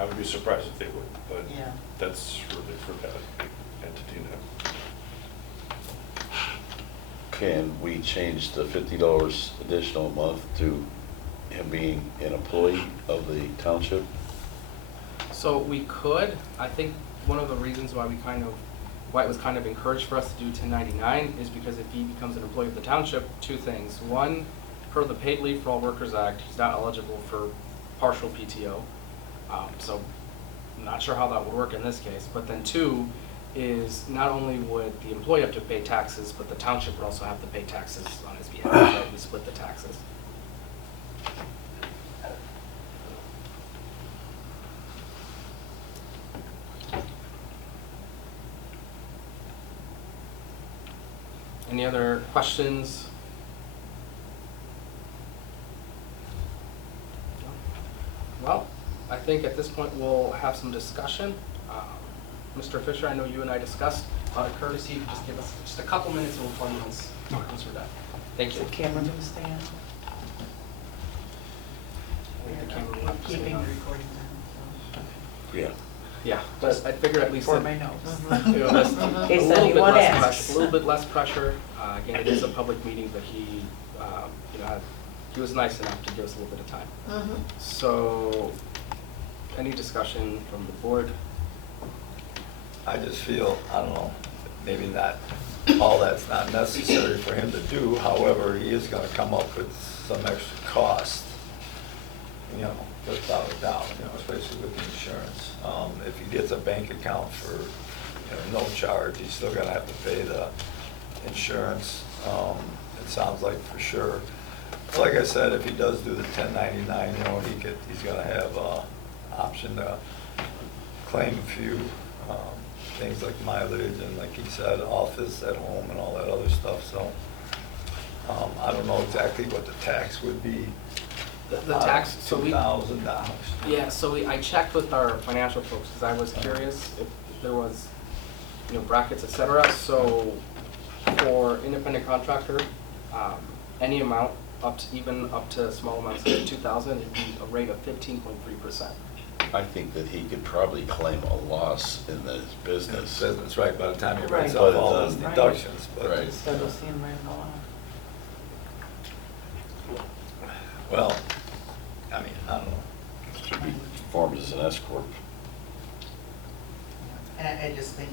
I would be surprised if they would, but yeah. that's really for that entity now. Can we change the $50 additional a month to him being an employee of the township? So we could, I think one of the reasons why why it was kind of encouraged for us to do 1099 is because if he becomes an employee of the township, two things. One, per the Paid Leave for All Workers Act, he's not eligible for partial PTO. So I'm not sure how that would work in this case. But then two is not only would the employee have to pay taxes, but the township would also have to pay taxes on his behalf. Right? We split the taxes. Any other questions? Well, I think at this point we'll have some discussion. Mr. Fisher, I know you and I discussed, out of courtesy, you could just give us just a couple minutes and we'll plug in once we're done. Thank you. Is the camera going to stay on? I think the camera will have to stay Keeping the on. recording on, Yeah. Yeah, but I figured at least for that, my notes. you know, that's In a case little bit anyone less asks. pressure, a little bit less pressure. Again, it is a public meeting, but he, you know, he was nice enough to give us a little bit of time. So, any discussion from the board? I just feel, I don't know, maybe not, all that's not necessary for him to do. However, he is gonna come up with some extra cost, you know, without a doubt, you know, especially with the insurance. If he gets a bank account for, you know, no charge, he's still gonna have to pay the insurance. It sounds like for sure. Like I said, if he does do the 1099, you know, he's gonna have a option to claim a few things like mileage and, like he said, office at home and all that other stuff. So I don't know exactly what the tax would be. The tax, so we. $2,000. Yeah, so I checked with our financial folks because I was curious if there was, you know, brackets, et cetera. So for independent contractor, any amount even up to small amounts of 2,000, it'd be a rate of 15.3%. I think that he could probably claim a loss in his business. That's right, by the time he writes Right. off all his Right. deductions. But Right. Instead of seeing right along. Well, I mean, I don't know. Should be formed as an S corp. And I just think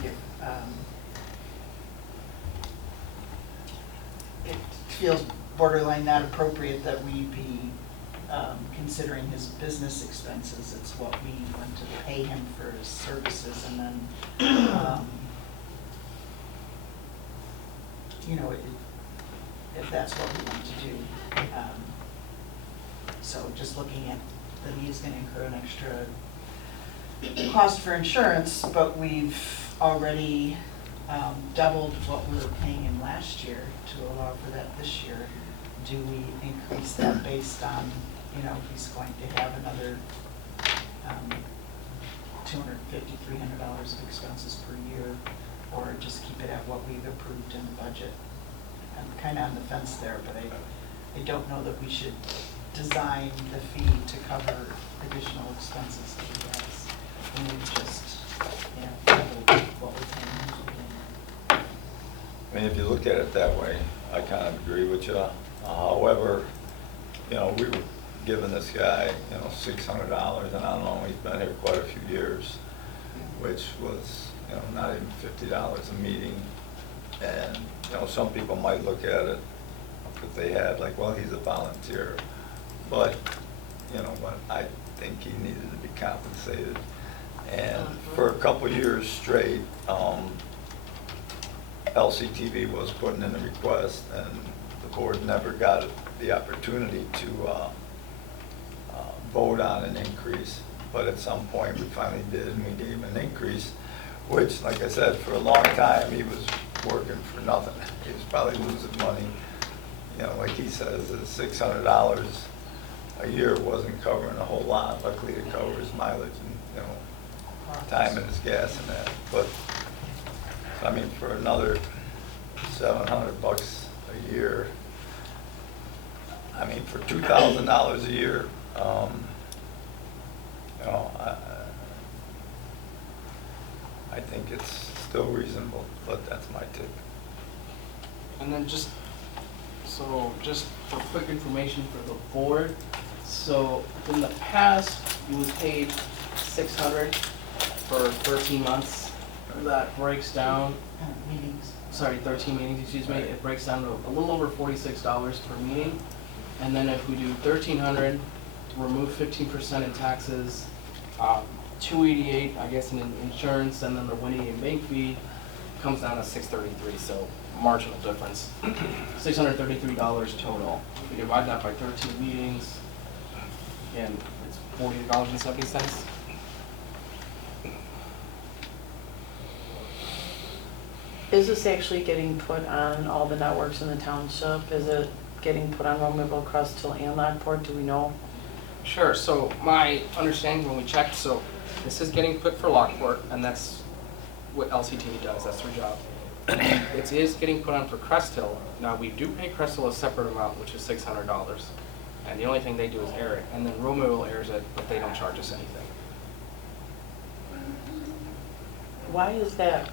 it feels borderline not appropriate that we be considering his business expenses. It's what we want to pay him for his services, and then, you know, if that's what we want to do. So just looking at that he's gonna incur an extra cost for insurance, but we've already doubled what we were paying him last year to allow for that this year. Do we increase that based on, you know, he's going to have another $250, $300 of expenses per year, or just keep it at what we've approved in the budget? I'm kind of on the fence there, but I don't know that we should design the fee to cover additional expenses that he has. And we just, you know, double what we're paying him. I mean, if you look at it that way, I kind of agree with you. However, you know, giving this guy, you know, $600, and I don't know, he's been here quite a few years, which was, you know, not even $50 a meeting. And, you know, some people might look at it, if they had, like, well, he's a volunteer. But, you know, but I think he needed to be compensated. And for a couple years straight, LCTV was putting in a request, and the board never got the opportunity to vote on an increase. But at some point, we finally did, and we gave him an increase, which, like I said, for a long time, he was working for nothing. He was probably losing money. You know, like he says, the $600 a year wasn't covering a whole lot. Luckily, it covers mileage and, you know, time and his gas and that. But, I mean, for another $700 a year, I mean, for $2,000 a year, you know, I think it's still reasonable, but that's my take. And then just for quick information for the board, so in the past, you was paid $600 for 13 months. That breaks down, Meetings. 13 meetings, excuse me, it breaks down to a little over $46 per meeting. And then if we do 1,300, remove 15% in taxes, 288, I guess, in insurance, and then the winning and bank fee comes down to 633, so marginal difference. $633 total. If we divide that by 13 meetings, again, it's $40.70. Is this actually getting put on all the networks in the township? Is it getting put on Romeo, Crest Hill, and Lockport? Do we know? Sure, so my understanding when we checked, so this is getting put for Lockport, and that's what LCTV does, that's their job. It is getting put on for Crest Hill. Now, we do pay Crest Hill a separate amount, which is $600, and the only thing they do is air it, and then Romeo airs it, but they don't charge us anything. Why is that?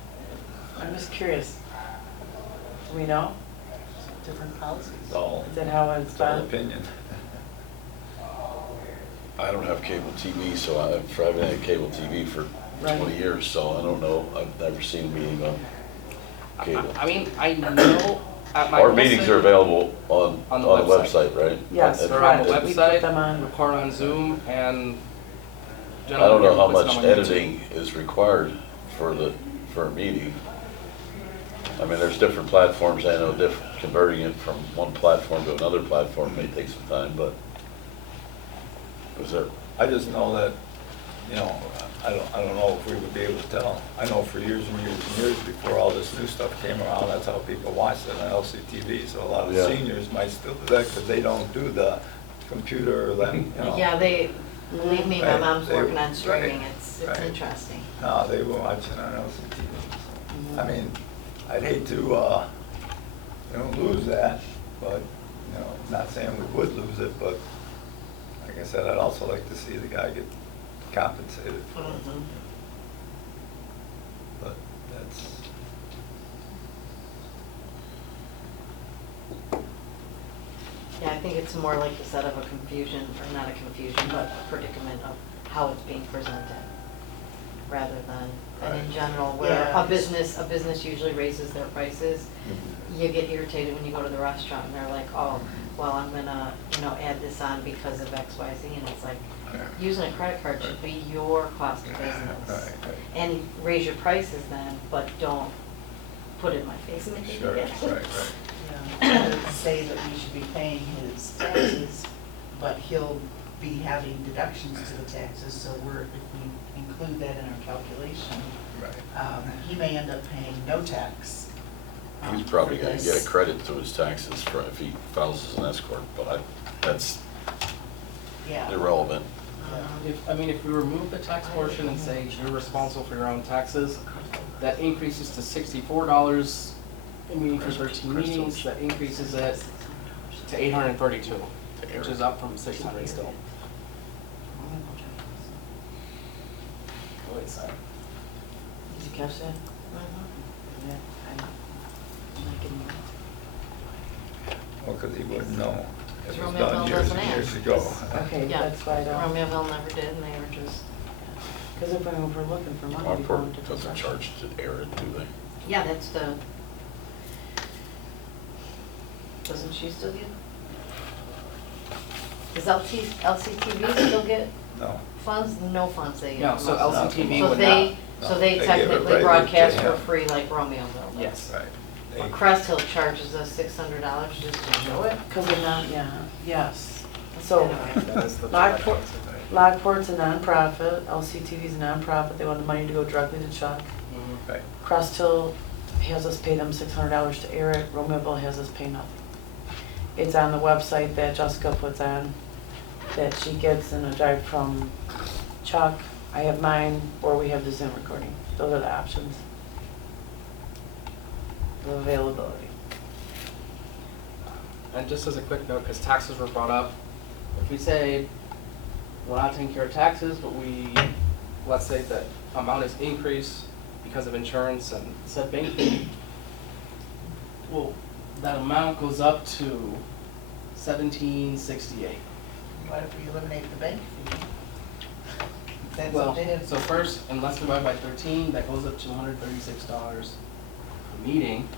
I'm just curious. Do we know? Different policies. It's all, Is that how it's it's all done? opinion. I don't have cable TV, so I've haven't had cable TV for Right. 20 years, so I don't know. I've never seen a meeting on cable. I mean, I know at my. Our meetings are available on On the the website. website, right? Yes, And They're on the correct. We put website, them on. record on Zoom, and. I don't know how puts it much on YouTube. editing is required for a meeting. I mean, there's different platforms, I know converting it from one platform to another platform may take some time, but was there, I just know that, you know, I don't know if we would be able to tell. I know for years and years and years before all this new stuff came around, that's how people watched it on LCTV. So a lot of Yeah. seniors might still do that because they don't do the computer or them, you know. Yeah, believe me, my Right, mom's they- working on streaming, right, it's right. interesting. No, they will watch it on LCTV. So, I mean, I'd hate to, you know, lose that, but, you know, not saying we would lose it, but like I said, I'd also like to see the guy get compensated for it. But that's, Yeah, I think it's more like you said of a confusion, or not a confusion, but a predicament of how it's being presented, rather than, and in Right. general, where Yeah. a business usually raises their prices, you get irritated when you go to the restaurant and they're like, oh, well, I'm gonna, add this on because of X, Y, Z, and it's like, using a credit card should be your cost of business. right. And raise your prices then, but don't put it in my face and make me Sure, do it. right. Say that we should be paying his taxes, but he'll be having deductions to the taxes, so if we include that in our calculation, Right. he may end up paying no tax. he's probably for gonna this. get a credit to his taxes for if he files as an S corp, but that's Yeah. irrelevant. If we remove the tax portion and say you're responsible for your own taxes, that increases to $64 a meeting for 13 meetings, that increases it to $832, which is up from $600 still. Oh, wait, sorry. Did you catch that? Yeah, I'm not getting it. Well, because he wouldn't know. Because It was Romeoville done years doesn't and years ask. ago. Okay, Yeah, that's why I don't, Romeoville never did, and they were just, because if we're looking for money, we go Lockport into doesn't construction. charge to air it, do they? yeah, that's the, doesn't she still get? Does LCTV still get No. funds? No funds they get. No, so from us. LCTV So would they, not. so No, they they give it technically right broadcast to for him. free like Romeoville does. Yes. Right. Well, They- Crest Hill charges us $600 just to show it. Because they're not, yeah, yes. So Anyway. That is the Lockport, direct Lockport's a nonprofit, LCTV's a nonprofit, they want the money to go directly to Chuck. Mhm. Right. Crest Hill has us pay them $600 to air it, Romeville has us pay nothing. It's on the website that Jessica puts on, that she gets in a drive from Chuck. I have mine, or we have the Zoom recording. Those are the options. The availability. And just as a quick note, because taxes were brought up, if we say we're not taking care of taxes, but let's say that amount is increased because of insurance and said bank fee, well, that amount goes up to $17.68. What if we eliminate the bank fee? That's Well, up to him. so first, unless divided by 13, that goes up to $136 per meeting.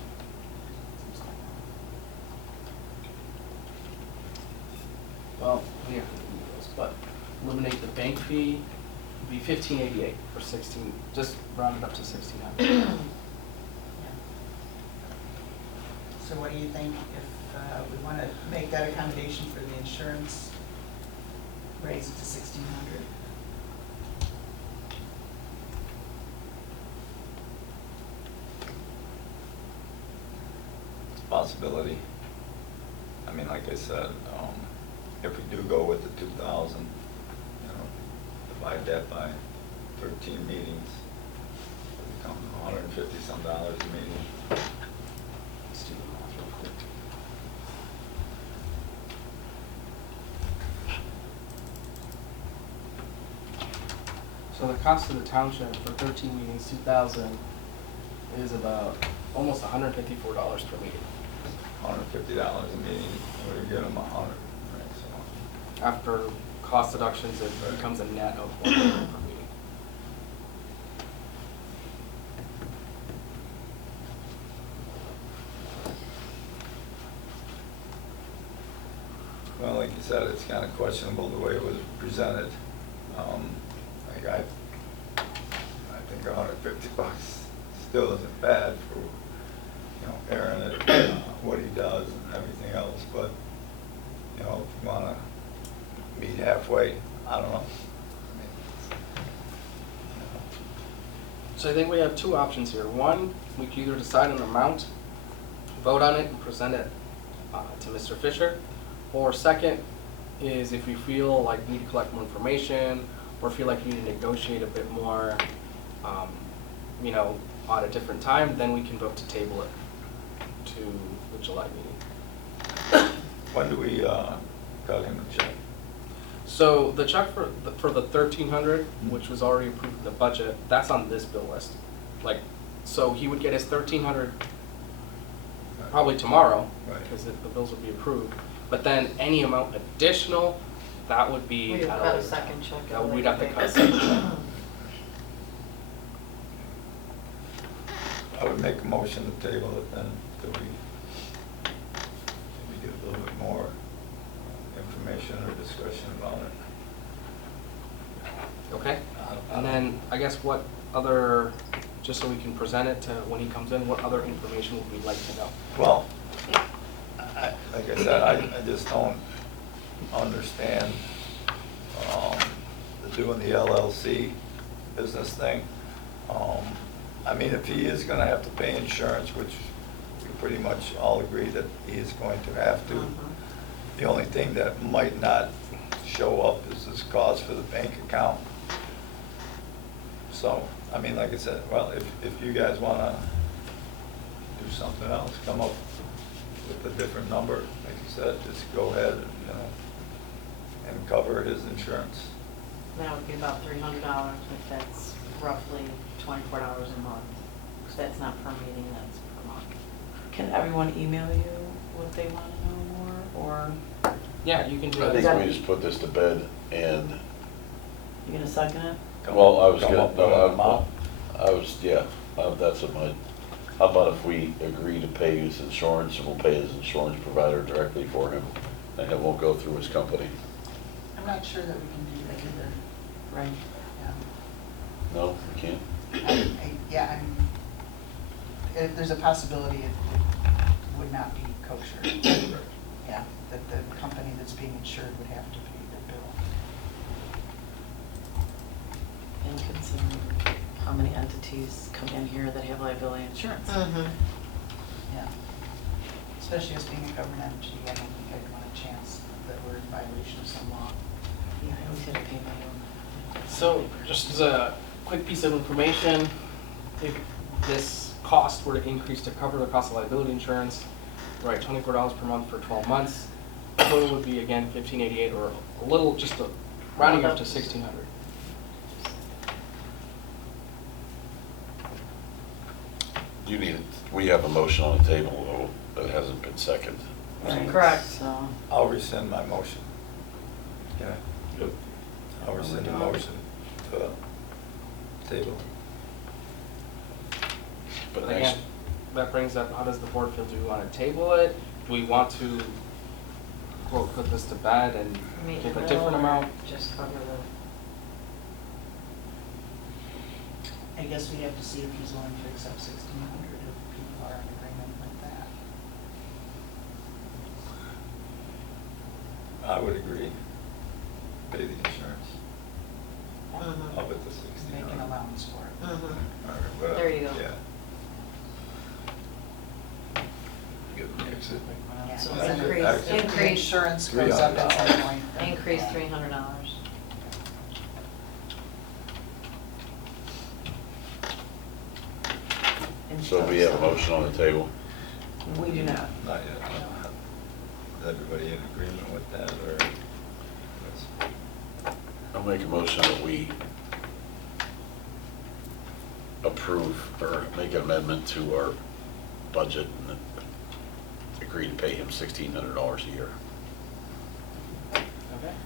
Well, yeah, but eliminate the bank fee, it'd be $15.88 for 16, just round it up to 1,600. So what do you think if we want to make that accommodation for the insurance, raise it to 1,600? Possibility. I mean, like I said, if we do go with the 2,000, you know, divide that by 13 meetings, it'll become $150 some a meeting. Let's do the math real quick. So the cost of the township for 13 meetings, 2,000, is about almost $154 per meeting. $150 a meeting, we get them 100, right, so. After cost deductions, it Right. becomes a net of $100 per meeting. Well, like you said, it's kind of questionable the way it was presented. Like I think $150 still isn't bad for, you know, Aaron and what he does and everything else, but, you know, if you want to meet halfway, I don't know. So I think we have two options here. One, we can either decide an amount, vote on it, and present it to Mr. Fisher. Or second is if we feel like we need to collect more information or feel like we need to negotiate a bit more, you know, at a different time, then we can vote to table it to the July meeting. When do we cut him a check? So the check for the 1,300, which was already approved in the budget, that's on this bill list. Like, so he would get his 1,300 probably tomorrow, Right. because the bills would be approved. But then any amount additional, that would be. We'd at have cut a later second time. check. That we'd have to cut a second check. I would make a motion to table it then till we get a little bit more information or discussion about it. Okay? I And don't- then, I guess what other, just so we can present it to when he comes in, what other information would we like to know? Well, like I said, I just don't understand doing the LLC business thing. I mean, if he is gonna have to pay insurance, which we pretty much all agree that he is going to have to, the only thing that might not show up is this cost for the bank account. So, I mean, like I said, well, if you guys wanna do something else, come up with a different number, like you said, just go ahead and, you know, and cover his insurance. That would be about $300 if that's roughly $24 a month. Because that's not per meeting, that's per month. Can everyone email you what they want to know more, or Yeah, you can do I that. think we just put this to bed and, You gonna second it? well, I was Come gonna, up with an no, amount. I was, yeah, that's what my, how about if we agree to pay his insurance and we'll pay his insurance provider directly for him and it won't go through his company? I'm not sure that we can do that either. Right. No, we can't? Yeah, if there's a possibility it would not be kosher. Yeah, that the company that's being insured would have to pay the bill. And considering how many entities come in here that have liability insurance. Mhm. Yeah. Especially as being a government entity, I don't think I'd want a chance that we're in violation of some law. Yeah, I always had to pay my own. So, just as a quick piece of information, if this cost were to increase to cover the cost of liability insurance, right, $24 per month for 12 months, total would be again $1,588, or a little, just a rounding up to $1,600. You need, we have a motion on the table though, that hasn't been seconded. Right, Correct. So, I'll rescind my motion. Yeah, Yep. I'll rescind the motion to table. But Again, next, that brings up, how does the board feel? Do we want to table it? Do we want to, quote, put this to bed and Meet give in a the different middle or amount? Just cover the, I guess we have to see if he's willing to accept 1,600 if people are in agreement with that. I would agree. Pay the insurance. Mhm. Up at the 16. Make an allowance for it. Mhm. There you go. Yeah. Good mix it. Yeah, So because then increase- if the increase- insurance goes up at some point. then- increase yeah. $300. so we have a motion on the table. we do not. Not yet. Is everybody in agreement with that, or? I'll make a motion that we approve or make an amendment to our budget and agree to pay him $1,600 a year. Okay.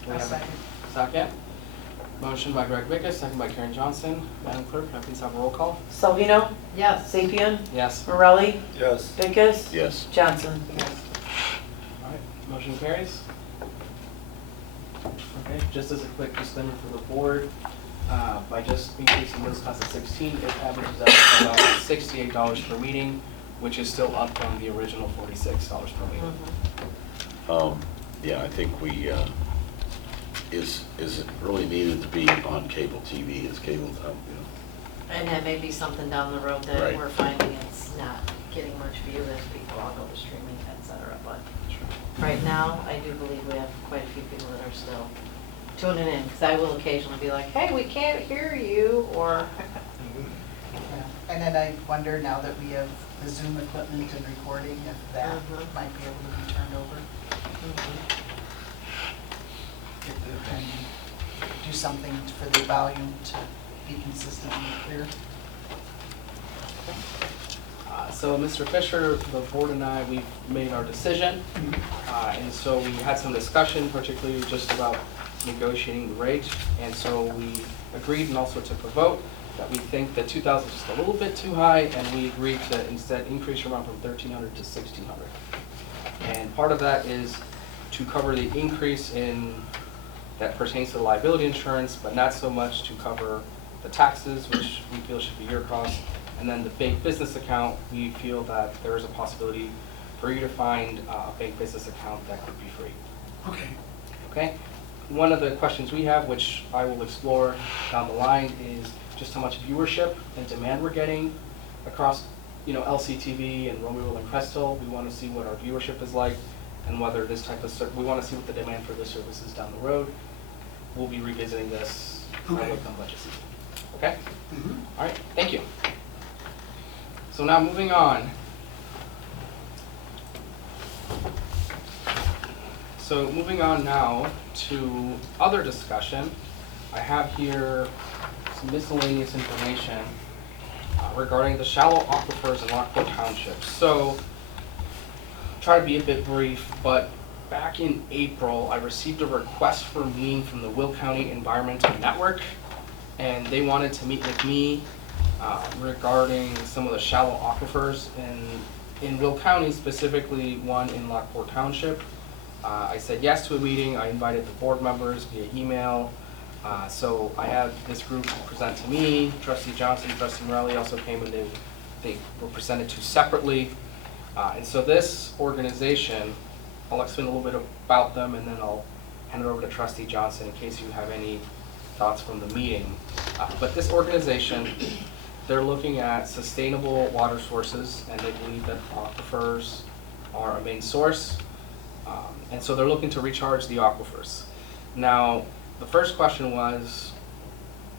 Do we I'll have a second. second? Motion by Greg Vickus, second by Karen Johnson. Madam Clerk, can I please have a roll call? Salvino, Yes. Sapien, Yes. Morelli, Yes. Vickers, Yes. Johnson. All right, motion carries. Okay, just as a quick disclaimer for the board, by just increasing this cost to 16, it averages out to about $68 per meeting, which is still up from the original $46 per meeting. Mhm. Yeah, I think we, is it really needed to be on cable TV? Is cable, And that may be something down the road that Right. we're finding it's not getting much view as people all go to streaming, et cetera, but right now, I do believe we have quite a few people that are still tuning in, because I will occasionally be like, hey, we can't hear you, or, Yeah. And then I wonder, now that we have the Zoom equipment and recording, if that Mhm. might be able to be turned over. If we can do something for the volume to be consistent and clear. So Mr. Fisher, the board and I, we've made our decision. And so we had some discussion, particularly just about negotiating the rate. And so we agreed and also took a vote that we think that 2,000 is just a little bit too high, and we agreed to instead increase your amount from 1,300 to 1,600. And part of that is to cover the increase in, that pertains to the liability insurance, but not so much to cover the taxes, which we feel should be your cost. And then the bank business account, we feel that there is a possibility for you to find a bank business account that could be free. Okay. Okay? One of the questions we have, which I will explore down the line, is just how much viewership and demand we're getting across, LCTV and Romeo and Cresthill. We want to see what our viewership is like and whether this type of, we want to see what the demand for this service is down the road. We'll be revisiting this when Okay. we come budget season. Okay? Mhm. All right, thank you. So now moving on. So moving on now to other discussion. I have here some miscellaneous information regarding the shallow aquifers in Lockport Township. So, try to be a bit brief, but back in April, I received a request for a meeting from the Will County Environmental Network, and they wanted to meet with me regarding some of the shallow aquifers in Will County, specifically one in Lockport Township. I said yes to a meeting. I invited the board members via email. So I had this group present to me. Trustee Johnson, Trustee Morelli also came, and they were presented to separately. And so this organization, I'll explain a little bit about them, and then I'll hand it over to Trustee Johnson in case you have any thoughts from the meeting. But this organization, they're looking at sustainable water sources, and they believe that aquifers are a main source. And so they're looking to recharge the aquifers. Now, the first question was,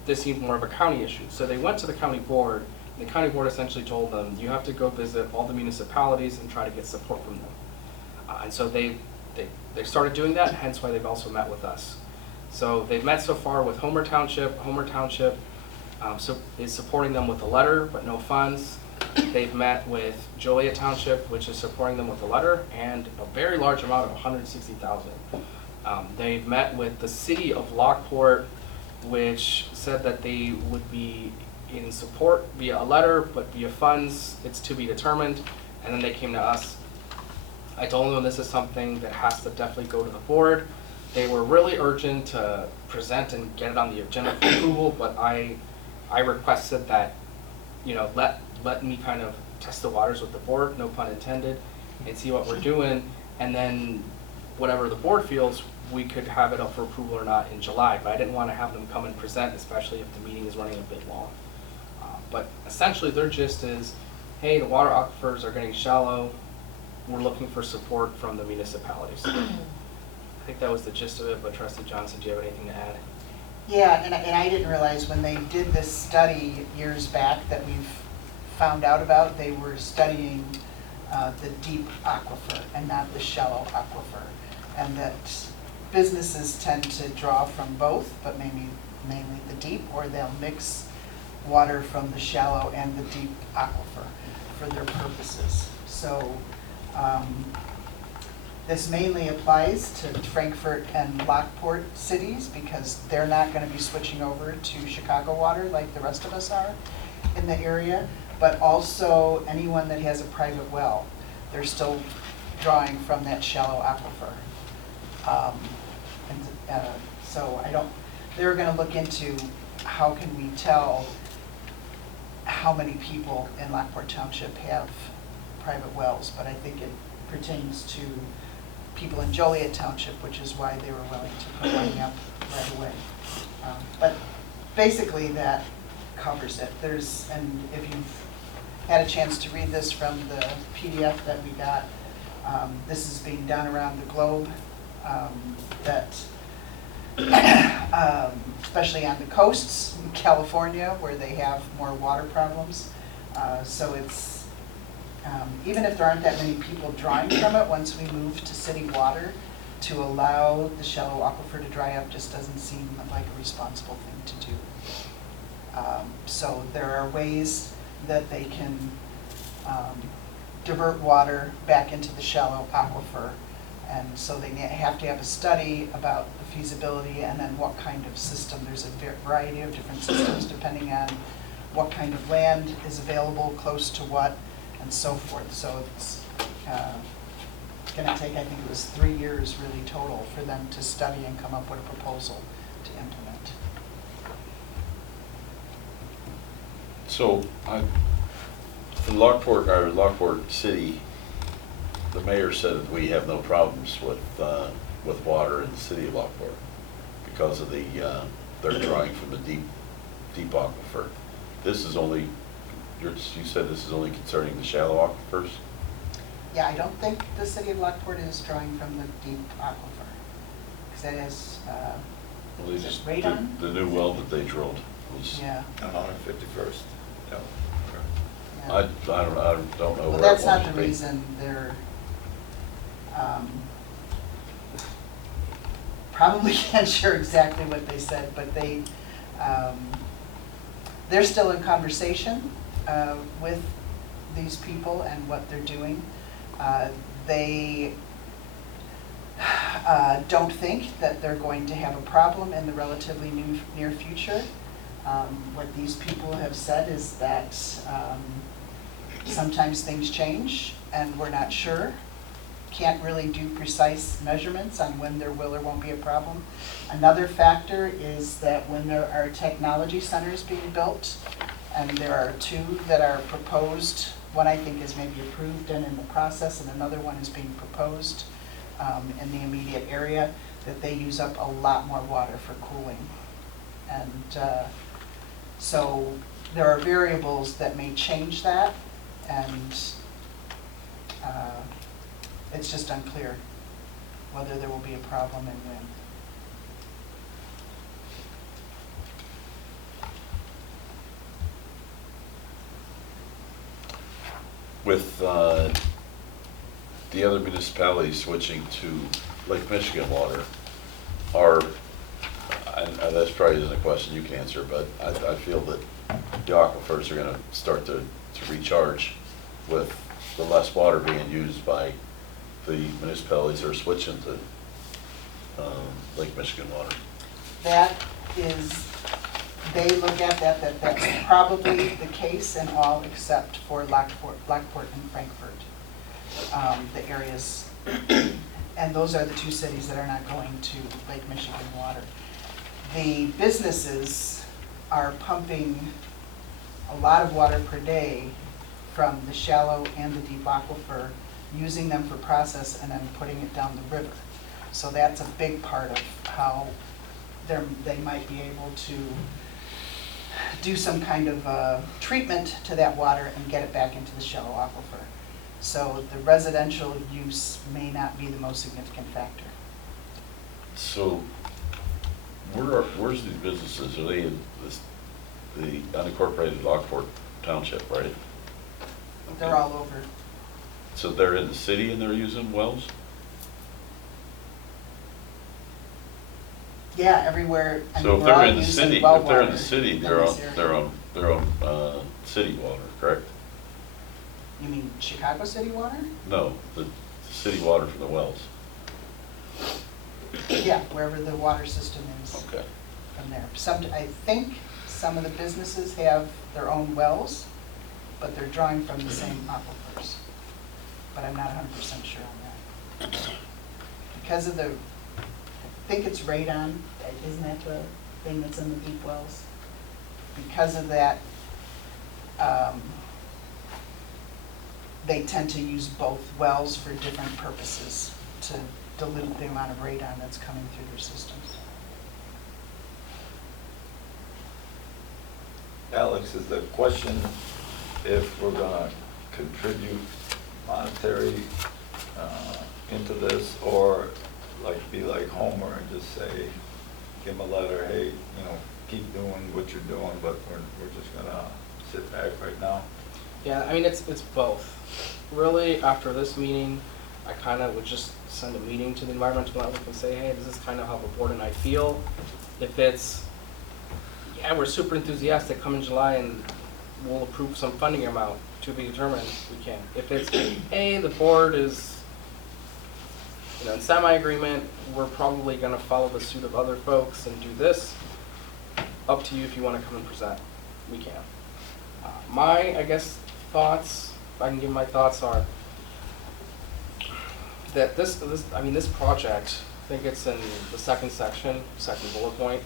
this seemed more of a county issue. So they went to the county board, and the county board essentially told them, you have to go visit all the municipalities and try to get support from them. And so they started doing that, hence why they've also met with us. So they've met so far with Homer Township. Homer Township is supporting them with a letter, but no funds. They've met with Joliet Township, which is supporting them with a letter, and a very large amount of $160,000. They've met with the city of Lockport, which said that they would be in support via a letter, but via funds, it's to be determined. And then they came to us. I told them this is something that has to definitely go to the board. They were really urgent to present and get it on the agenda for approval, but I requested that, let me kind of test the waters with the board, no pun intended, and see what we're doing. And then whatever the board feels, we could have it up for approval or not in July. But I didn't want to have them come and present, especially if the meeting is running a bit long. But essentially their gist is, hey, the water aquifers are getting shallow. We're looking for support from the municipalities. I think that was the gist of it, but Trustee Johnson, do you have anything to add? Yeah, and I didn't realize when they did this study years back that we've found out about, they were studying the deep aquifer and not the shallow aquifer. And that businesses tend to draw from both, but mainly the deep, or they'll mix water from the shallow and the deep aquifer for their purposes. So this mainly applies to Frankfurt and Lockport cities because they're not going to be switching over to Chicago water like the rest of us are in the area, but also anyone that has a private well, they're still drawing from that shallow aquifer. So they're going to look into how can we tell how many people in Lockport Township have private wells, but I think it pertains to people in Joliet Township, which is why they were willing to put money up right away. But basically that covers it. And if you've had a chance to read this from the PDF that we got, this is being done around the globe, especially on the coasts in California where they have more water problems. So it's, even if there aren't that many people drawing from it, once we move to city water, to allow the shallow aquifer to dry up just doesn't seem like a responsible thing to do. So there are ways that they can divert water back into the shallow aquifer. And so they have to have a study about the feasibility and then what kind of system. There's a variety of different systems depending on what kind of land is available, close to what, and so forth. So it's going to take, I think it was 3 years really total for them to study and come up with a proposal to implement. So, in Lockport City, the mayor said that we have no problems with water in the city of Lockport because of they're drawing from the deep aquifer. This is only, you said this is only concerning the shallow aquifers? Yeah, I don't think the city of Lockport is drawing from the deep aquifer, because that is Well, they just, radon? the new well that they drilled was, Yeah. 151st. Yeah. Yeah. I don't know Well, where it that's not was. the reason they're, probably can't share exactly what they said, but they're still in conversation with these people and what they're doing. don't think that they're going to have a problem in the relatively near future. What these people have said is that sometimes things change and we're not sure. Can't really do precise measurements on when there will or won't be a problem. Another factor is that when there are technology centers being built, and there are two that are proposed, one I think is maybe approved and in the process, and another one is being proposed in the immediate area, that they use up a lot more water for cooling. And so there are variables that may change that, and it's just unclear whether there will be a problem and when. With the other municipalities switching to Lake Michigan water, and that's probably isn't a question you can answer, but I feel that the aquifers are gonna start to recharge with the less water being used by the municipalities that are switching to Lake Michigan water. That is, they look at that's probably the case in all except for Lockport and Frankfurt, the areas. And those are the two cities that are not going to Lake Michigan water. The businesses are pumping a lot of water per day from the shallow and the deep aquifer, using them for process and then putting it down the river. So that's a big part of how they might be able to do some kind of treatment to that water and get it back into the shallow aquifer. So the residential use may not be the most significant factor. So where's these businesses? Are they in the unincorporated Lockport Township, right? They're all over. So they're in the city and they're using wells? Yeah, everywhere. I So mean, if we're all they're in the using city, well if they're in water the city, in they're this area. on city water, correct? You mean Chicago city water? No, the city water from the wells. Yeah, wherever the water system is Okay. from there. I think some of the businesses have their own wells, but they're drawing from the same aquifers. But I'm not 100% sure on that. Because of I think it's radon, isn't that the thing that's in the deep wells? Because of that, they tend to use both wells for different purposes to dilute the amount of radon that's coming through their systems. Alex, is the question if we're gonna contribute monetary into this, or be like Homer and just say, give him a letter, hey, keep doing what you're doing, but we're just gonna sit back right now? Yeah, I mean, it's both. Really, after this meeting, I kind of would just send a meeting to the environmental network and say, hey, this is kind of how the board and I feel. If it's, yeah, we're super enthusiastic, come in July and we'll approve some funding amount to be determined, we can. If it's, hey, the board is, in semi-agreement, we're probably gonna follow the suit of other folks and do this, up to you if you wanna come and present, we can. My, I guess, thoughts, if I can give my thoughts, are that this project, I think it's in the second section, second bullet point,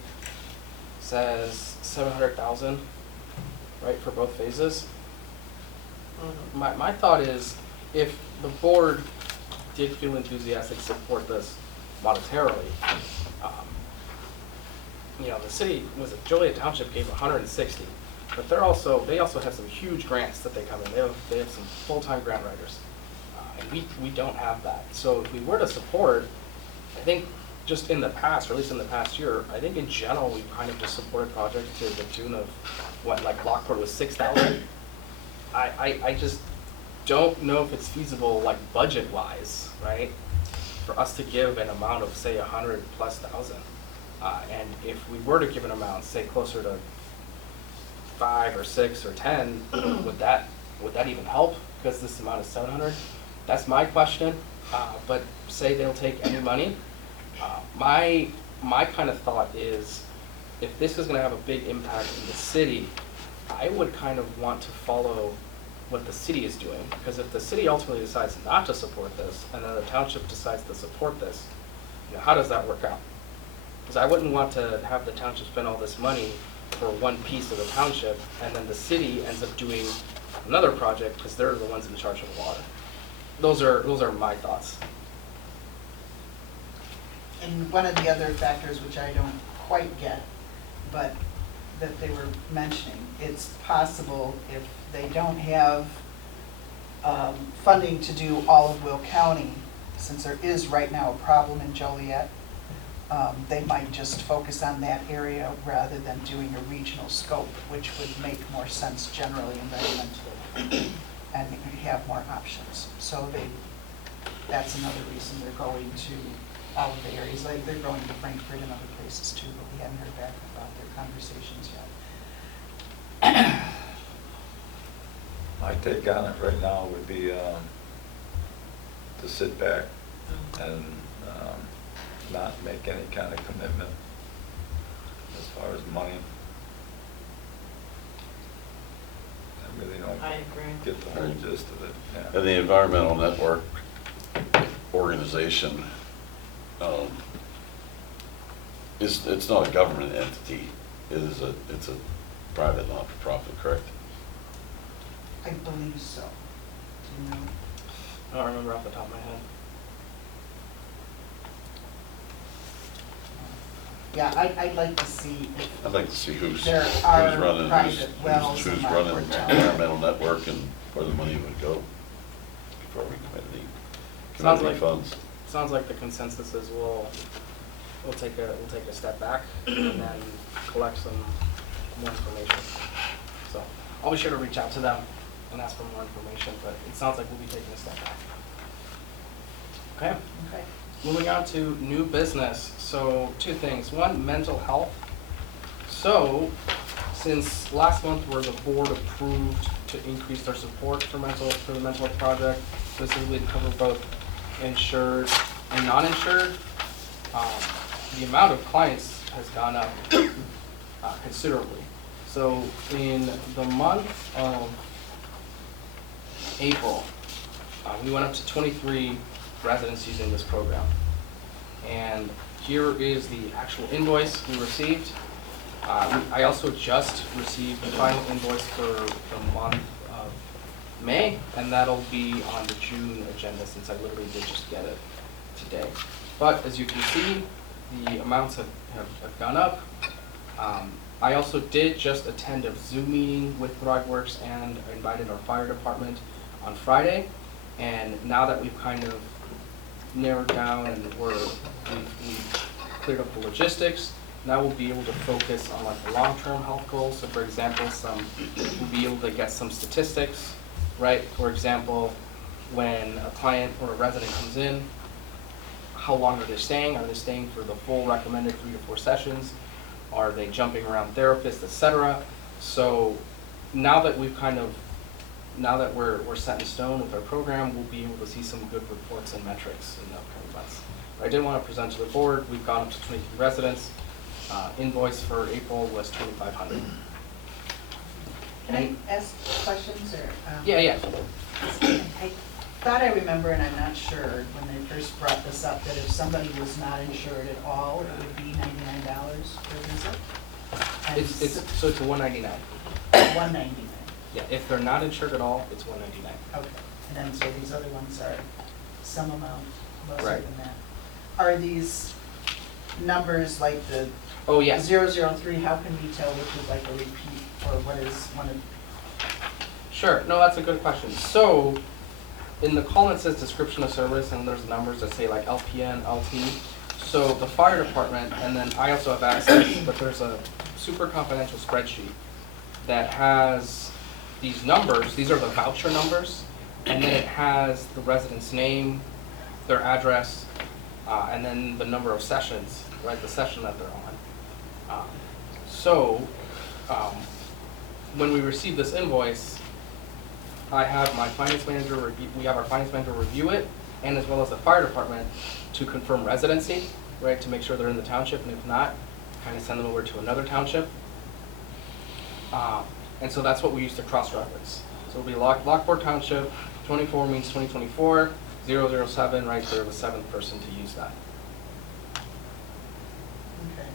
says 700,000, right, for both phases. My thought is, if the board did feel enthusiastic to support this monetarily, the city, Joliet Township gave 160, but they also have some huge grants that they come in. They have some full-time grant writers, and we don't have that. So if we were to support, I think just in the past, or at least in the past year, I think in general we kind of just supported projects to the tune of like Lockport was 6,000. I just don't know if it's feasible, budget-wise, right, for us to give an amount of, say, 100,000+. And if we were to give an amount, say, closer to 5 or 6 or 10, would that even help? Because this amount is 700. That's my question. But say they'll take any money, My kind of thought is, if this is gonna have a big impact in the city, I would kind of want to follow what the city is doing, because if the city ultimately decides not to support this, and then the township decides to support this, you know, how does that work out? Because I wouldn't want to have the township spend all this money for one piece of the township, and then the city ends up doing another project, because they're the ones in charge of the water. Those are my thoughts. And one of the other factors, which I don't quite get, but that they were mentioning, it's possible if they don't have funding to do all of Will County, since there is right now a problem in Joliet, they might just focus on that area rather than doing a regional scope, which would make more sense generally environmentally, and you have more options. So that's another reason they're going to all of the areas. Like they're going to Frankfurt and other places too, but we haven't heard back about their conversations yet. My take on it right now would be to sit back and not make any kind of commitment as far as money. I really don't I agree. get the whole gist of it, yeah. And the Environmental Network organization, it's not a government entity. It's a private not-for-profit, correct? I believe so. Do you know? I don't remember off the top of my head. Yeah, I'd like to see if I'd like to see who's there are running, private wells who's in running Lockport the Township. Environmental Network and where the money would go before we Sounds commit any like- funds. Sounds like the consensus is we'll take a step back and then collect some more information. So I'll be sure to reach out to them and ask for more information, but it sounds like we'll be taking a step back. Okay, Okay. moving on to new business. So two things. One, mental health. So since last month where the board approved to increase their support for the mental health project, specifically to cover both insured and non-insured, the amount of clients has gone up considerably. So in the month of April, we went up to 23 residents using this program. And here is the actual invoice we received. I also just received the final invoice for the month of May, and that'll be on the June agenda since I literally did just get it today. But as you can see, the amounts have gone up. I also did just attend a Zoom meeting with ThriveWorks and invited our fire department on Friday. And now that we've kind of narrowed down and we've cleared up the logistics, now we'll be able to focus on like the long-term health goals. So for example, we'll be able to get some statistics, right? For example, when a client or a resident comes in, how long are they staying? Are they staying for the full recommended 3 to 4 sessions? Are they jumping around therapists, etc.? So now that we're set in stone with our program, we'll be able to see some good reports and metrics in the upcoming months. I did want to present to the board, we've gone up to 23 residents. Invoice for April was $2,500. Can I ask questions or? Yeah. I thought I remember, and I'm not sure, when they first brought this up, that if somebody was not insured at all, it would be $99 per visit? And It's a $199. $199, Yeah, if they're not insured at all, it's $199. okay. And then, so these other ones are some amount lesser Right. than that. Are these numbers like the Oh, yeah. 003, how can we tell which is like a repeat, or what is one of? Sure, no, that's a good question. So, in the call it says description of service, and there's numbers that say like LPN, LT. So the fire department, and then I also have access, but there's a super confidential spreadsheet that has these numbers. These are the voucher numbers, and then it has the resident's name, their address, and then the number of sessions, right, the session that they're on. When we receive this invoice, I have my finance manager we have our finance manager review it, and as well as the fire department to confirm residency, right, to make sure they're in the township, and if not, kind of send them over to another township. And so that's what we use to cross-reference. So it'll be Lockport Township, 24 means 2024, 007, right, they're the seventh person to use that. Okay.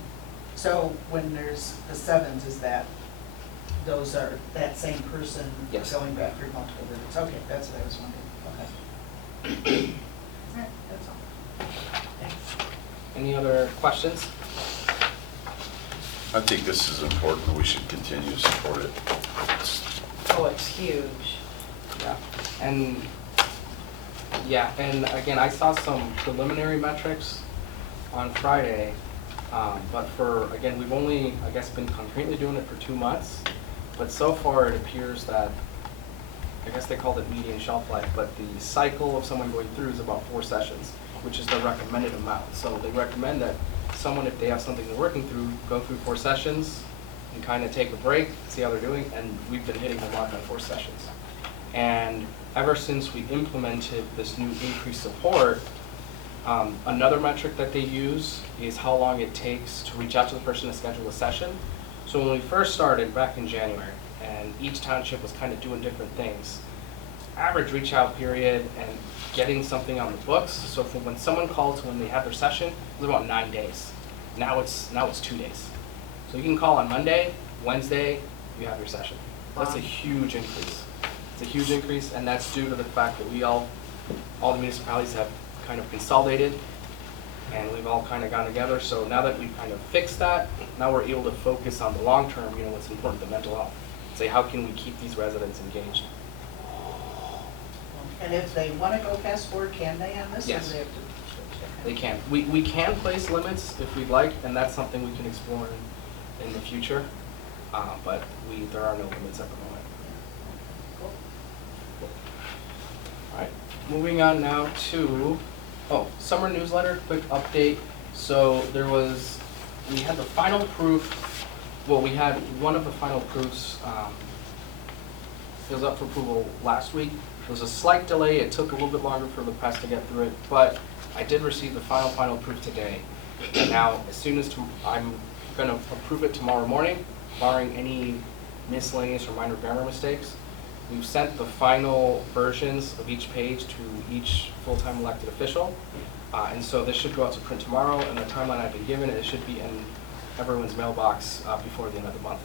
So when there's the sevens, is that, those are that same person Yes. going back through multiple visits? Okay, that's what I was wondering. Okay. All right, that's all. Thanks. Any other questions? I think this is important, we should continue to support it. Oh, it's huge. Yeah, and again, I saw some preliminary metrics on Friday, but again, we've only, I guess, been concretely doing it for 2 months, but so far it appears that, I guess they called it median shelf life, but the cycle of someone going through is about 4 sessions, which is the recommended amount. So they recommend that someone, if they have something they're working through, go through 4 sessions and kind of take a break, see how they're doing, and we've been hitting the mark on 4 sessions. And ever since we implemented this new increased support, another metric that they use is how long it takes to reach out to the person to schedule a session. So when we first started back in January, and each township was kind of doing different things, average reach out period and getting something on the books, so from when someone called to when they had their session, it was about 9 days. Now it's 2 days. So you can call on Monday, Wednesday, you have your session. That's a huge increase. It's a huge increase, and that's due to the fact that all the municipalities have kind of consolidated, and we've all kind of gone together. So now that we've kind of fixed that, now we're able to focus on the long term, what's important, the mental health. Say, how can we keep these residents engaged? And if they want to go past 4, can they on this? Or Yes. do they have to- They can. We can place limits if we'd like, and that's something we can explore in the future, but there are no limits at the moment. Cool. All right, moving on now to, summer newsletter, quick update. So we had the final proof, we had one of the final proofs, it was up for approval last week. There was a slight delay, it took a little bit longer for the press to get through it, but I did receive the final proof today. And now, as soon as I'm gonna approve it tomorrow morning, barring any miscellaneous or minor grammar mistakes. We've sent the final versions of each page to each full-time elected official. And so this should go out to print tomorrow, and the timeline I've been given, it should be in everyone's mailbox before the end of the month,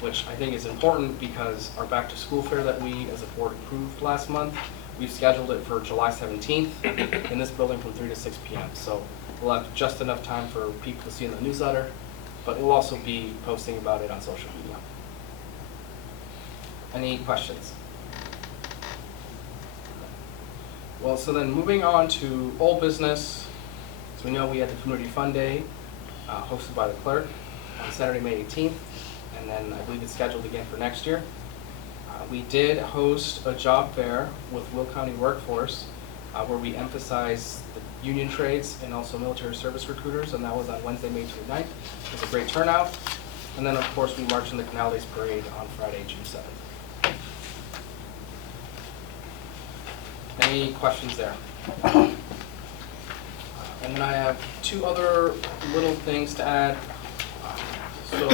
which I think is important because our back-to-school fair that we, as a board, approved last month, we've scheduled it for July 17th in this building from 3 to 6 p.m. So we'll have just enough time for people to see in the newsletter, but we'll also be posting about it on social media. Any questions? Well, so then moving on to old business. So we know we had the Community Fun Day hosted by the clerk on Saturday, May 18th, and then I believe it's scheduled again for next year. We did host a job fair with Will County Workforce where we emphasized the union trades and also military service recruiters, and that was on Wednesday, May 29th. It was a great turnout. And then, of course, we marched in the Canal Days Parade on Friday, June 7th. Any questions there? And then I have 2 other little things to add. So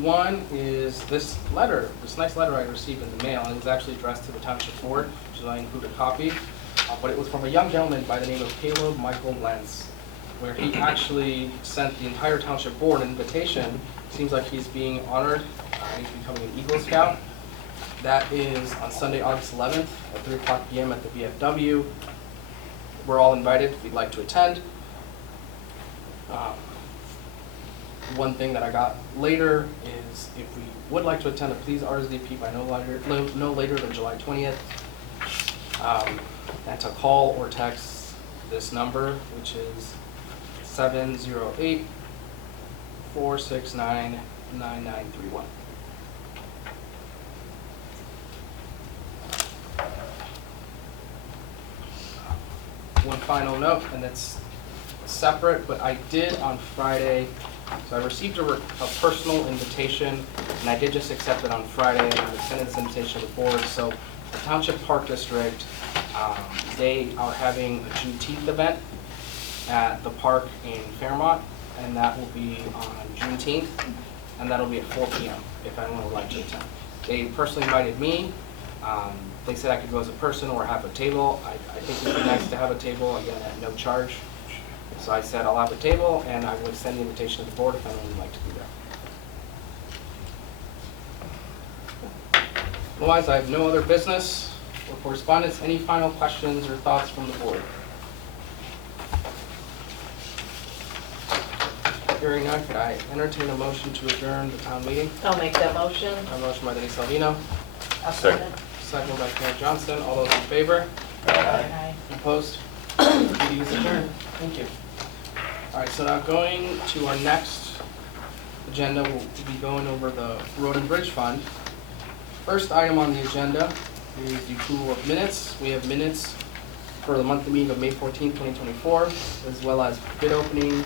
one is this letter, this nice letter I received in the mail, and it was actually addressed to the Township Board, which is why I included a copy. But it was from a young gentleman by the name of Caleb Michael Lenz, where he actually sent the entire Township Board an invitation. Seems like he's being honored. He's becoming an Eagle Scout. That is on Sunday, August 11th at 3 o'clock p.m. at the VFW. We're all invited if you'd like to attend. One thing that I got later is if we would like to attend, please RSVP by no later than July 20th. And to call or text this number, which is 708-469-9931. One final note, and it's separate, but I did on Friday, so I received a personal invitation, and I did just accept it on Friday, and I extended this invitation to the board. So the Township Park District, they are having a Juneteenth event at the park in Fairmont, and that will be on Juneteenth, and that'll be at 4 p.m. if anyone would like to attend. They personally invited me. They said I could go as a person or have a table. I think it would be nice to have a table, again, at no charge. So I said I'll have a table, and I would send the invitation to the board if anyone would like to be there. Otherwise, I have no other business or correspondence. Any final questions or thoughts from the board? Hearing none, could I entertain a motion to adjourn the town meeting? I'll make that motion. A motion by Denise Salvino, I'll Second. second by Karen Johnson. All those in favor? Aye. Opposed? Meeting is adjourned. Thank you. All right, so now going to our next agenda, we'll be going over the Road and Bridge Fund. First item on the agenda is the approval of minutes. We have minutes for the monthly meeting of May 14th, 2024, as well as bid opening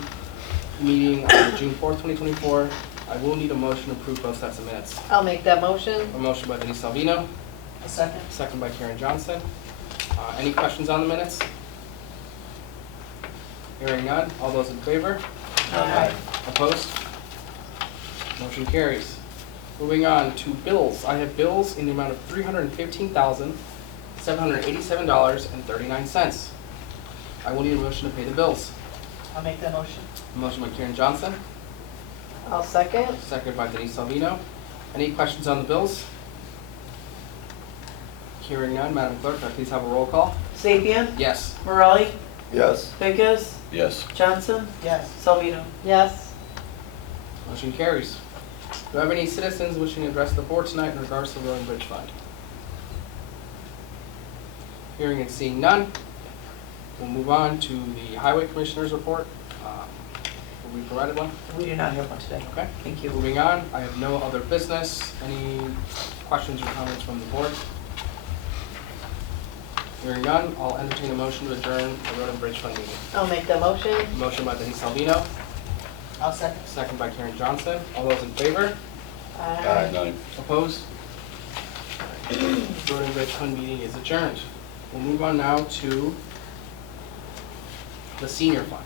meeting on June 4th, 2024. I will need a motion to approve both sets of minutes. I'll make that motion. A motion by Denise Salvino, A second? second by Karen Johnson. Any questions on the minutes? Hearing none. All those in favor? Aye. Opposed? Motion carries. Moving on to bills. I have bills in the amount of $315,787.39. I will need a motion to pay the bills. I'll make that motion. A motion by Karen Johnson, I'll second. second by Denise Salvino. Any questions on the bills? Hearing none, Madam Clerk, can I please have a roll call? Sapien, Yes. Morelli, Yes. Vickers, Yes. Johnson, Yes. Salvino. Yes. Motion carries. Do I have any citizens wishing to address the board tonight in regards to the Road and Bridge Fund? Hearing and seeing none, we'll move on to the Highway Commissioner's report. Will we provided one? We do not have one today. Okay. Thank you. Moving on, I have no other business. Any questions or comments from the board? Hearing none, I'll entertain a motion to adjourn the Road and Bridge Fund meeting. I'll make that motion. Motion by Denise Salvino, I'll second. second by Karen Johnson. All those in favor? Aye. Opposed? Road and Bridge Fund meeting is adjourned. We'll move on now to the Senior Fund.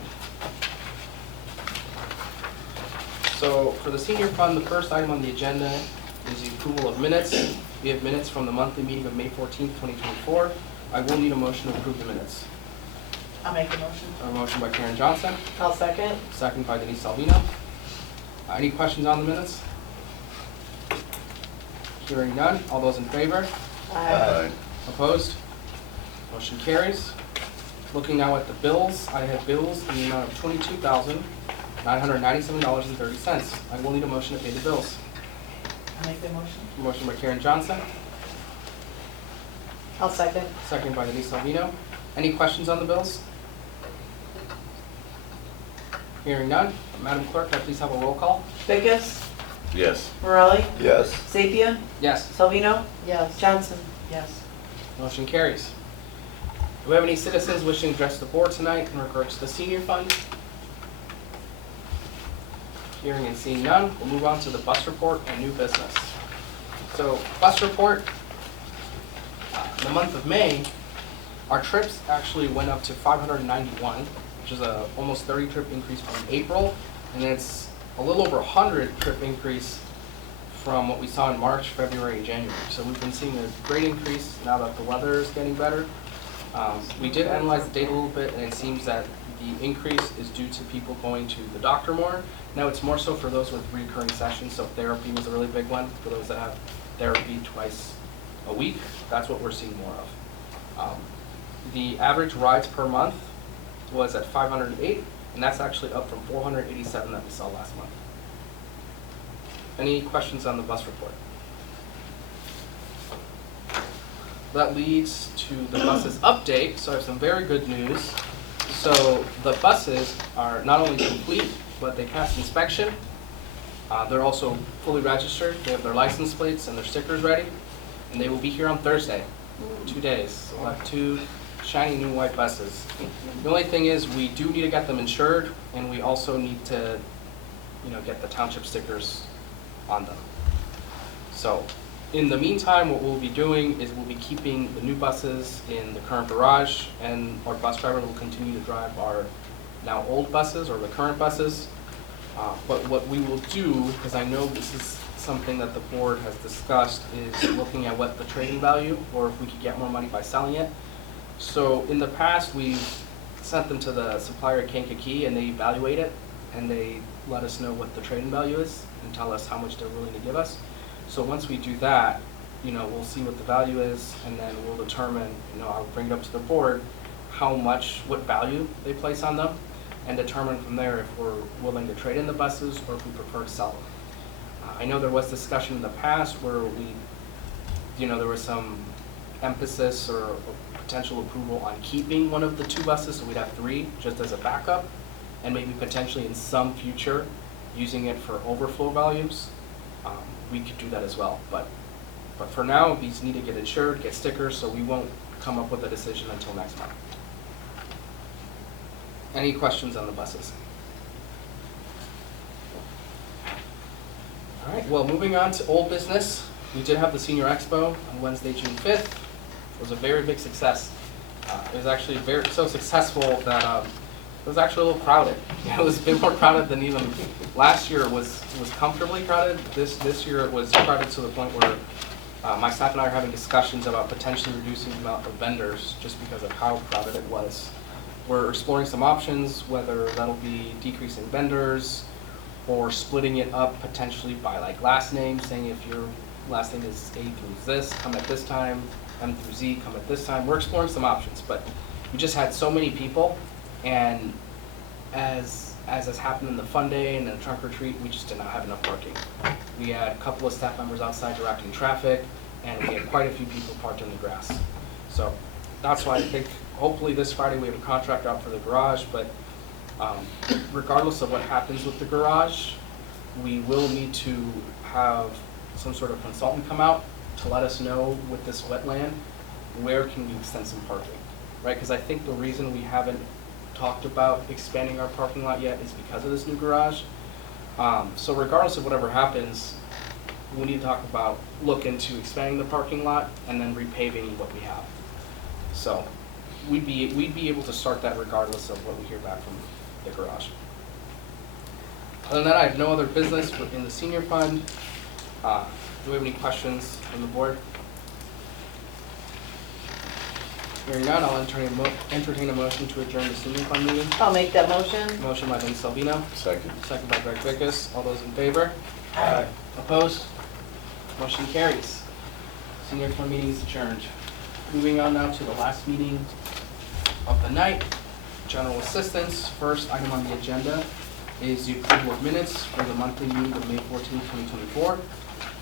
So for the Senior Fund, the first item on the agenda is the approval of minutes. We have minutes from the monthly meeting of May 14th, 2024. I will need a motion to approve the minutes. I'll make the motion. A motion by Karen Johnson, I'll second. second by Denise Salvino. Any questions on the minutes? Hearing none. All those in favor? Aye. Opposed? Motion carries. Looking now at the bills, I have bills in the amount of $22,997.30. I will need a motion to pay the bills. I'll make the motion. Motion by Karen Johnson, I'll second. second by Denise Salvino. Any questions on the bills? Hearing none. Madam Clerk, can I please have a roll call? Vickers, Yes. Morelli, Yes. Sapien, Yes. Salvino, Yes. Johnson. Yes. Motion carries. Do we have any citizens wishing to address the board tonight in regards to the Senior Fund? Hearing and seeing none, we'll move on to the bus report and new business. So, bus report, in the month of May, our trips actually went up to 591, which is a almost 30 trip increase from April, and it's a little over 100 trip increase from what we saw in March, February, and January. So we've been seeing a great increase now that the weather is getting better. We did analyze the data a little bit, and it seems that the increase is due to people going to the doctor more. Now it's more so for those with recurring sessions, so therapy was a really big one, for those that have therapy twice a week. That's what we're seeing more of. The average rides per month was at 508, and that's actually up from 487 that we saw last month. Any questions on the bus report? That leads to the buses update, so I have some very good news. So the buses are not only complete, but they passed inspection. They're also fully registered. They have their license plates and their stickers ready, and they will be here on Thursday, 2 days. So we'll have 2 shiny new white buses. The only thing is we do need to get them insured, and we also need to, get the township stickers on them. So in the meantime, what we'll be doing is we'll be keeping the new buses in the current garage, and our bus driver will continue to drive our now old buses or the current buses. But what we will do, because I know this is something that the board has discussed, is looking at what the trading value, or if we could get more money by selling it. So in the past, we've sent them to the supplier at Kankakee, and they evaluate it, and they let us know what the trading value is and tell us how much they're willing to give us. So once we do that, we'll see what the value is, and then we'll determine, I'll bring it up to the board, what value they place on them, and determine from there if we're willing to trade in the buses or if we prefer to sell them. I know there was discussion in the past where there was some emphasis or potential approval on keeping one of the 2 buses, so we'd have 3 just as a backup, and maybe potentially in some future using it for overflow volumes. We could do that as well, but for now, these need to get insured, get stickers, so we won't come up with a decision until next month. Any questions on the buses? All right, well, moving on to old business. We did have the Senior Expo on Wednesday, June 5th. It was a very big success. It was actually so successful that it was actually a little crowded. It was a bit more crowded than even last year. It was comfortably crowded. This year it was crowded to the point where my staff and I are having discussions about potentially reducing the amount of vendors just because of how crowded it was. We're exploring some options, whether that'll be decreasing vendors or splitting it up potentially by last name, saying if your last name is A through this, come at this time, M through Z, come at this time. We're exploring some options, but we just had so many people, and as has happened in the fun day and the trunk or treat, we just did not have enough parking. We had a couple of staff members outside directing traffic, and we had quite a few people parked in the grass. So that's why I think hopefully this Friday we have a contract out for the garage, but regardless of what happens with the garage, we will need to have some sort of consultant come out to let us know with this wetland, where can we extend some parking, right? Because I think the reason we haven't talked about expanding our parking lot yet is because of this new garage. So regardless of whatever happens, we need to look into expanding the parking lot and then repaving what we have. So we'd be able to start that regardless of what we hear back from the garage. Other than that, I have no other business in the senior fund. Do we have any questions from the board? Hearing none, I'll entertain a motion to adjourn the senior fund meeting. I'll make that motion. Motion by Denise Salvino, Second. second by Greg Vickus. All those in favor? Aye. Opposed? Motion carries. Senior fund meeting is adjourned. Moving on now to the last meeting of the night, general assistance. First item on the agenda is the approval of minutes for the monthly meeting of May 14, 2024.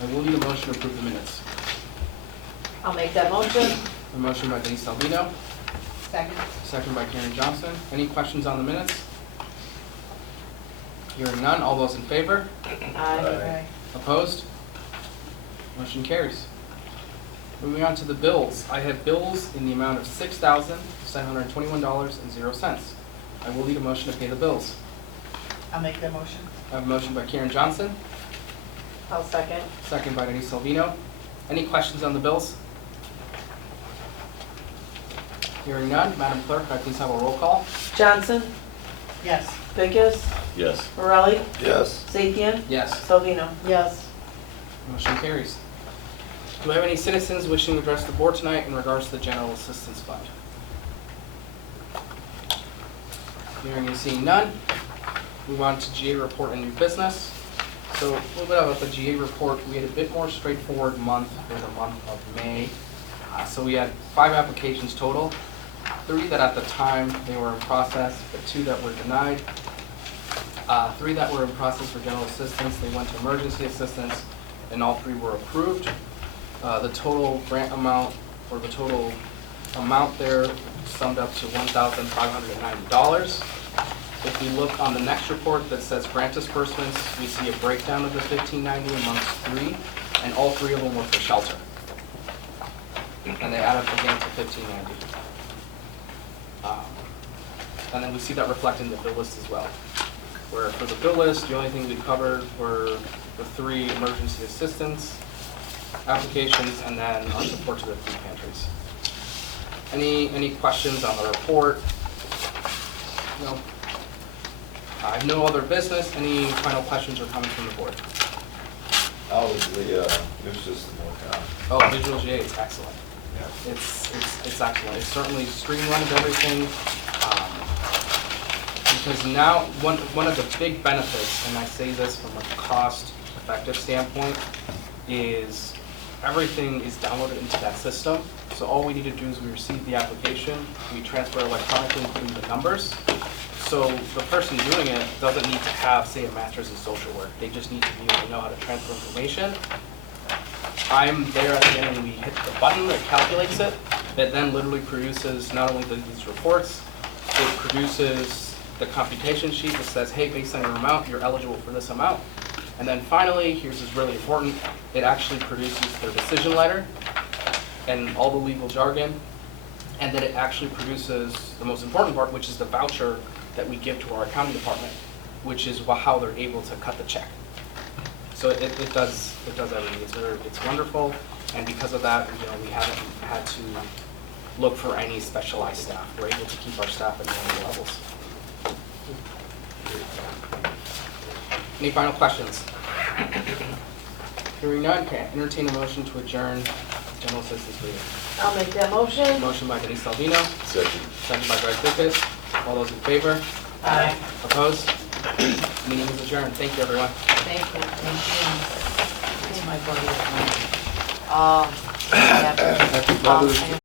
And we'll need a motion to approve the minutes. I'll make that motion. A motion by Denise Salvino, Second. second by Karen Johnson. Any questions on the minutes? Hearing none, all those in favor? Aye. Opposed? Motion carries. Moving on to the bills. I have bills in the amount of $6,721.00. I will need a motion to pay the bills. I'll make that motion. I have a motion by Karen Johnson, I'll second. second by Denise Salvino. Any questions on the bills? Hearing none, Madam Clerk, can I please have a roll call? Johnson, Yes. Vickus, Yes. Morelli, Yes. Zapian, Yes. Salvino. Yes. Motion carries. Do I have any citizens wishing to address the board tonight in regards to the General Assistance Fund? Hearing and seeing none, move on to GA report and new business. So a little bit about the GA report. We had a bit more straightforward month for the month of May. So we had 5 applications total, 3 that at the time they were in process, but 2 that were denied. 3 that were in process for general assistance, they went to emergency assistance, and all 3 were approved. The total grant amount, or the total amount there summed up to $1,590. If we look on the next report that says grant disbursements, we see a breakdown of the $1,590 amongst 3, and all 3 of them were for shelter. And they add up again to $1,590. And then we see that reflected in the bill list as well. Where for the bill list, the only thing we covered were the 3 emergency assistance applications and then our support to the food pantries. Any questions on the report? No? I have no other business. Any final questions or comments from the board? How was the new system work out? Oh, Visual GA is excellent. It's excellent. It certainly streamlines everything. Because now, one of the big benefits, and I say this from a cost-effective standpoint, is everything is downloaded into that system. So all we need to do is we receive the application, we transfer electronically through the numbers. So the person doing it doesn't need to have, say, a master's in social work. They just need to be able to know how to transfer information. I'm there at the end and we hit the button that calculates it. It then literally produces not only these reports, it produces the computation sheet that says, hey, based on your amount, you're eligible for this amount. And then finally, here's what's really important, it actually produces their decision letter and all the legal jargon. And then it actually produces the most important part, which is the voucher that we give to our accounting department, which is how they're able to cut the check. So it does everything. It's wonderful, and because of that, we haven't had to look for any specialized staff. We're able to keep our staff at normal levels. Any final questions? Hearing none, can I entertain a motion to adjourn general citizens meeting? I'll make that motion. Motion by Denise Salvino, Second. second by Greg Lucas. All those in favor? Aye. Opposed? Meeting is adjourned. Thank you, everyone. Thank you. Thank you. It's my buddy. Yeah. Happy Father's Day.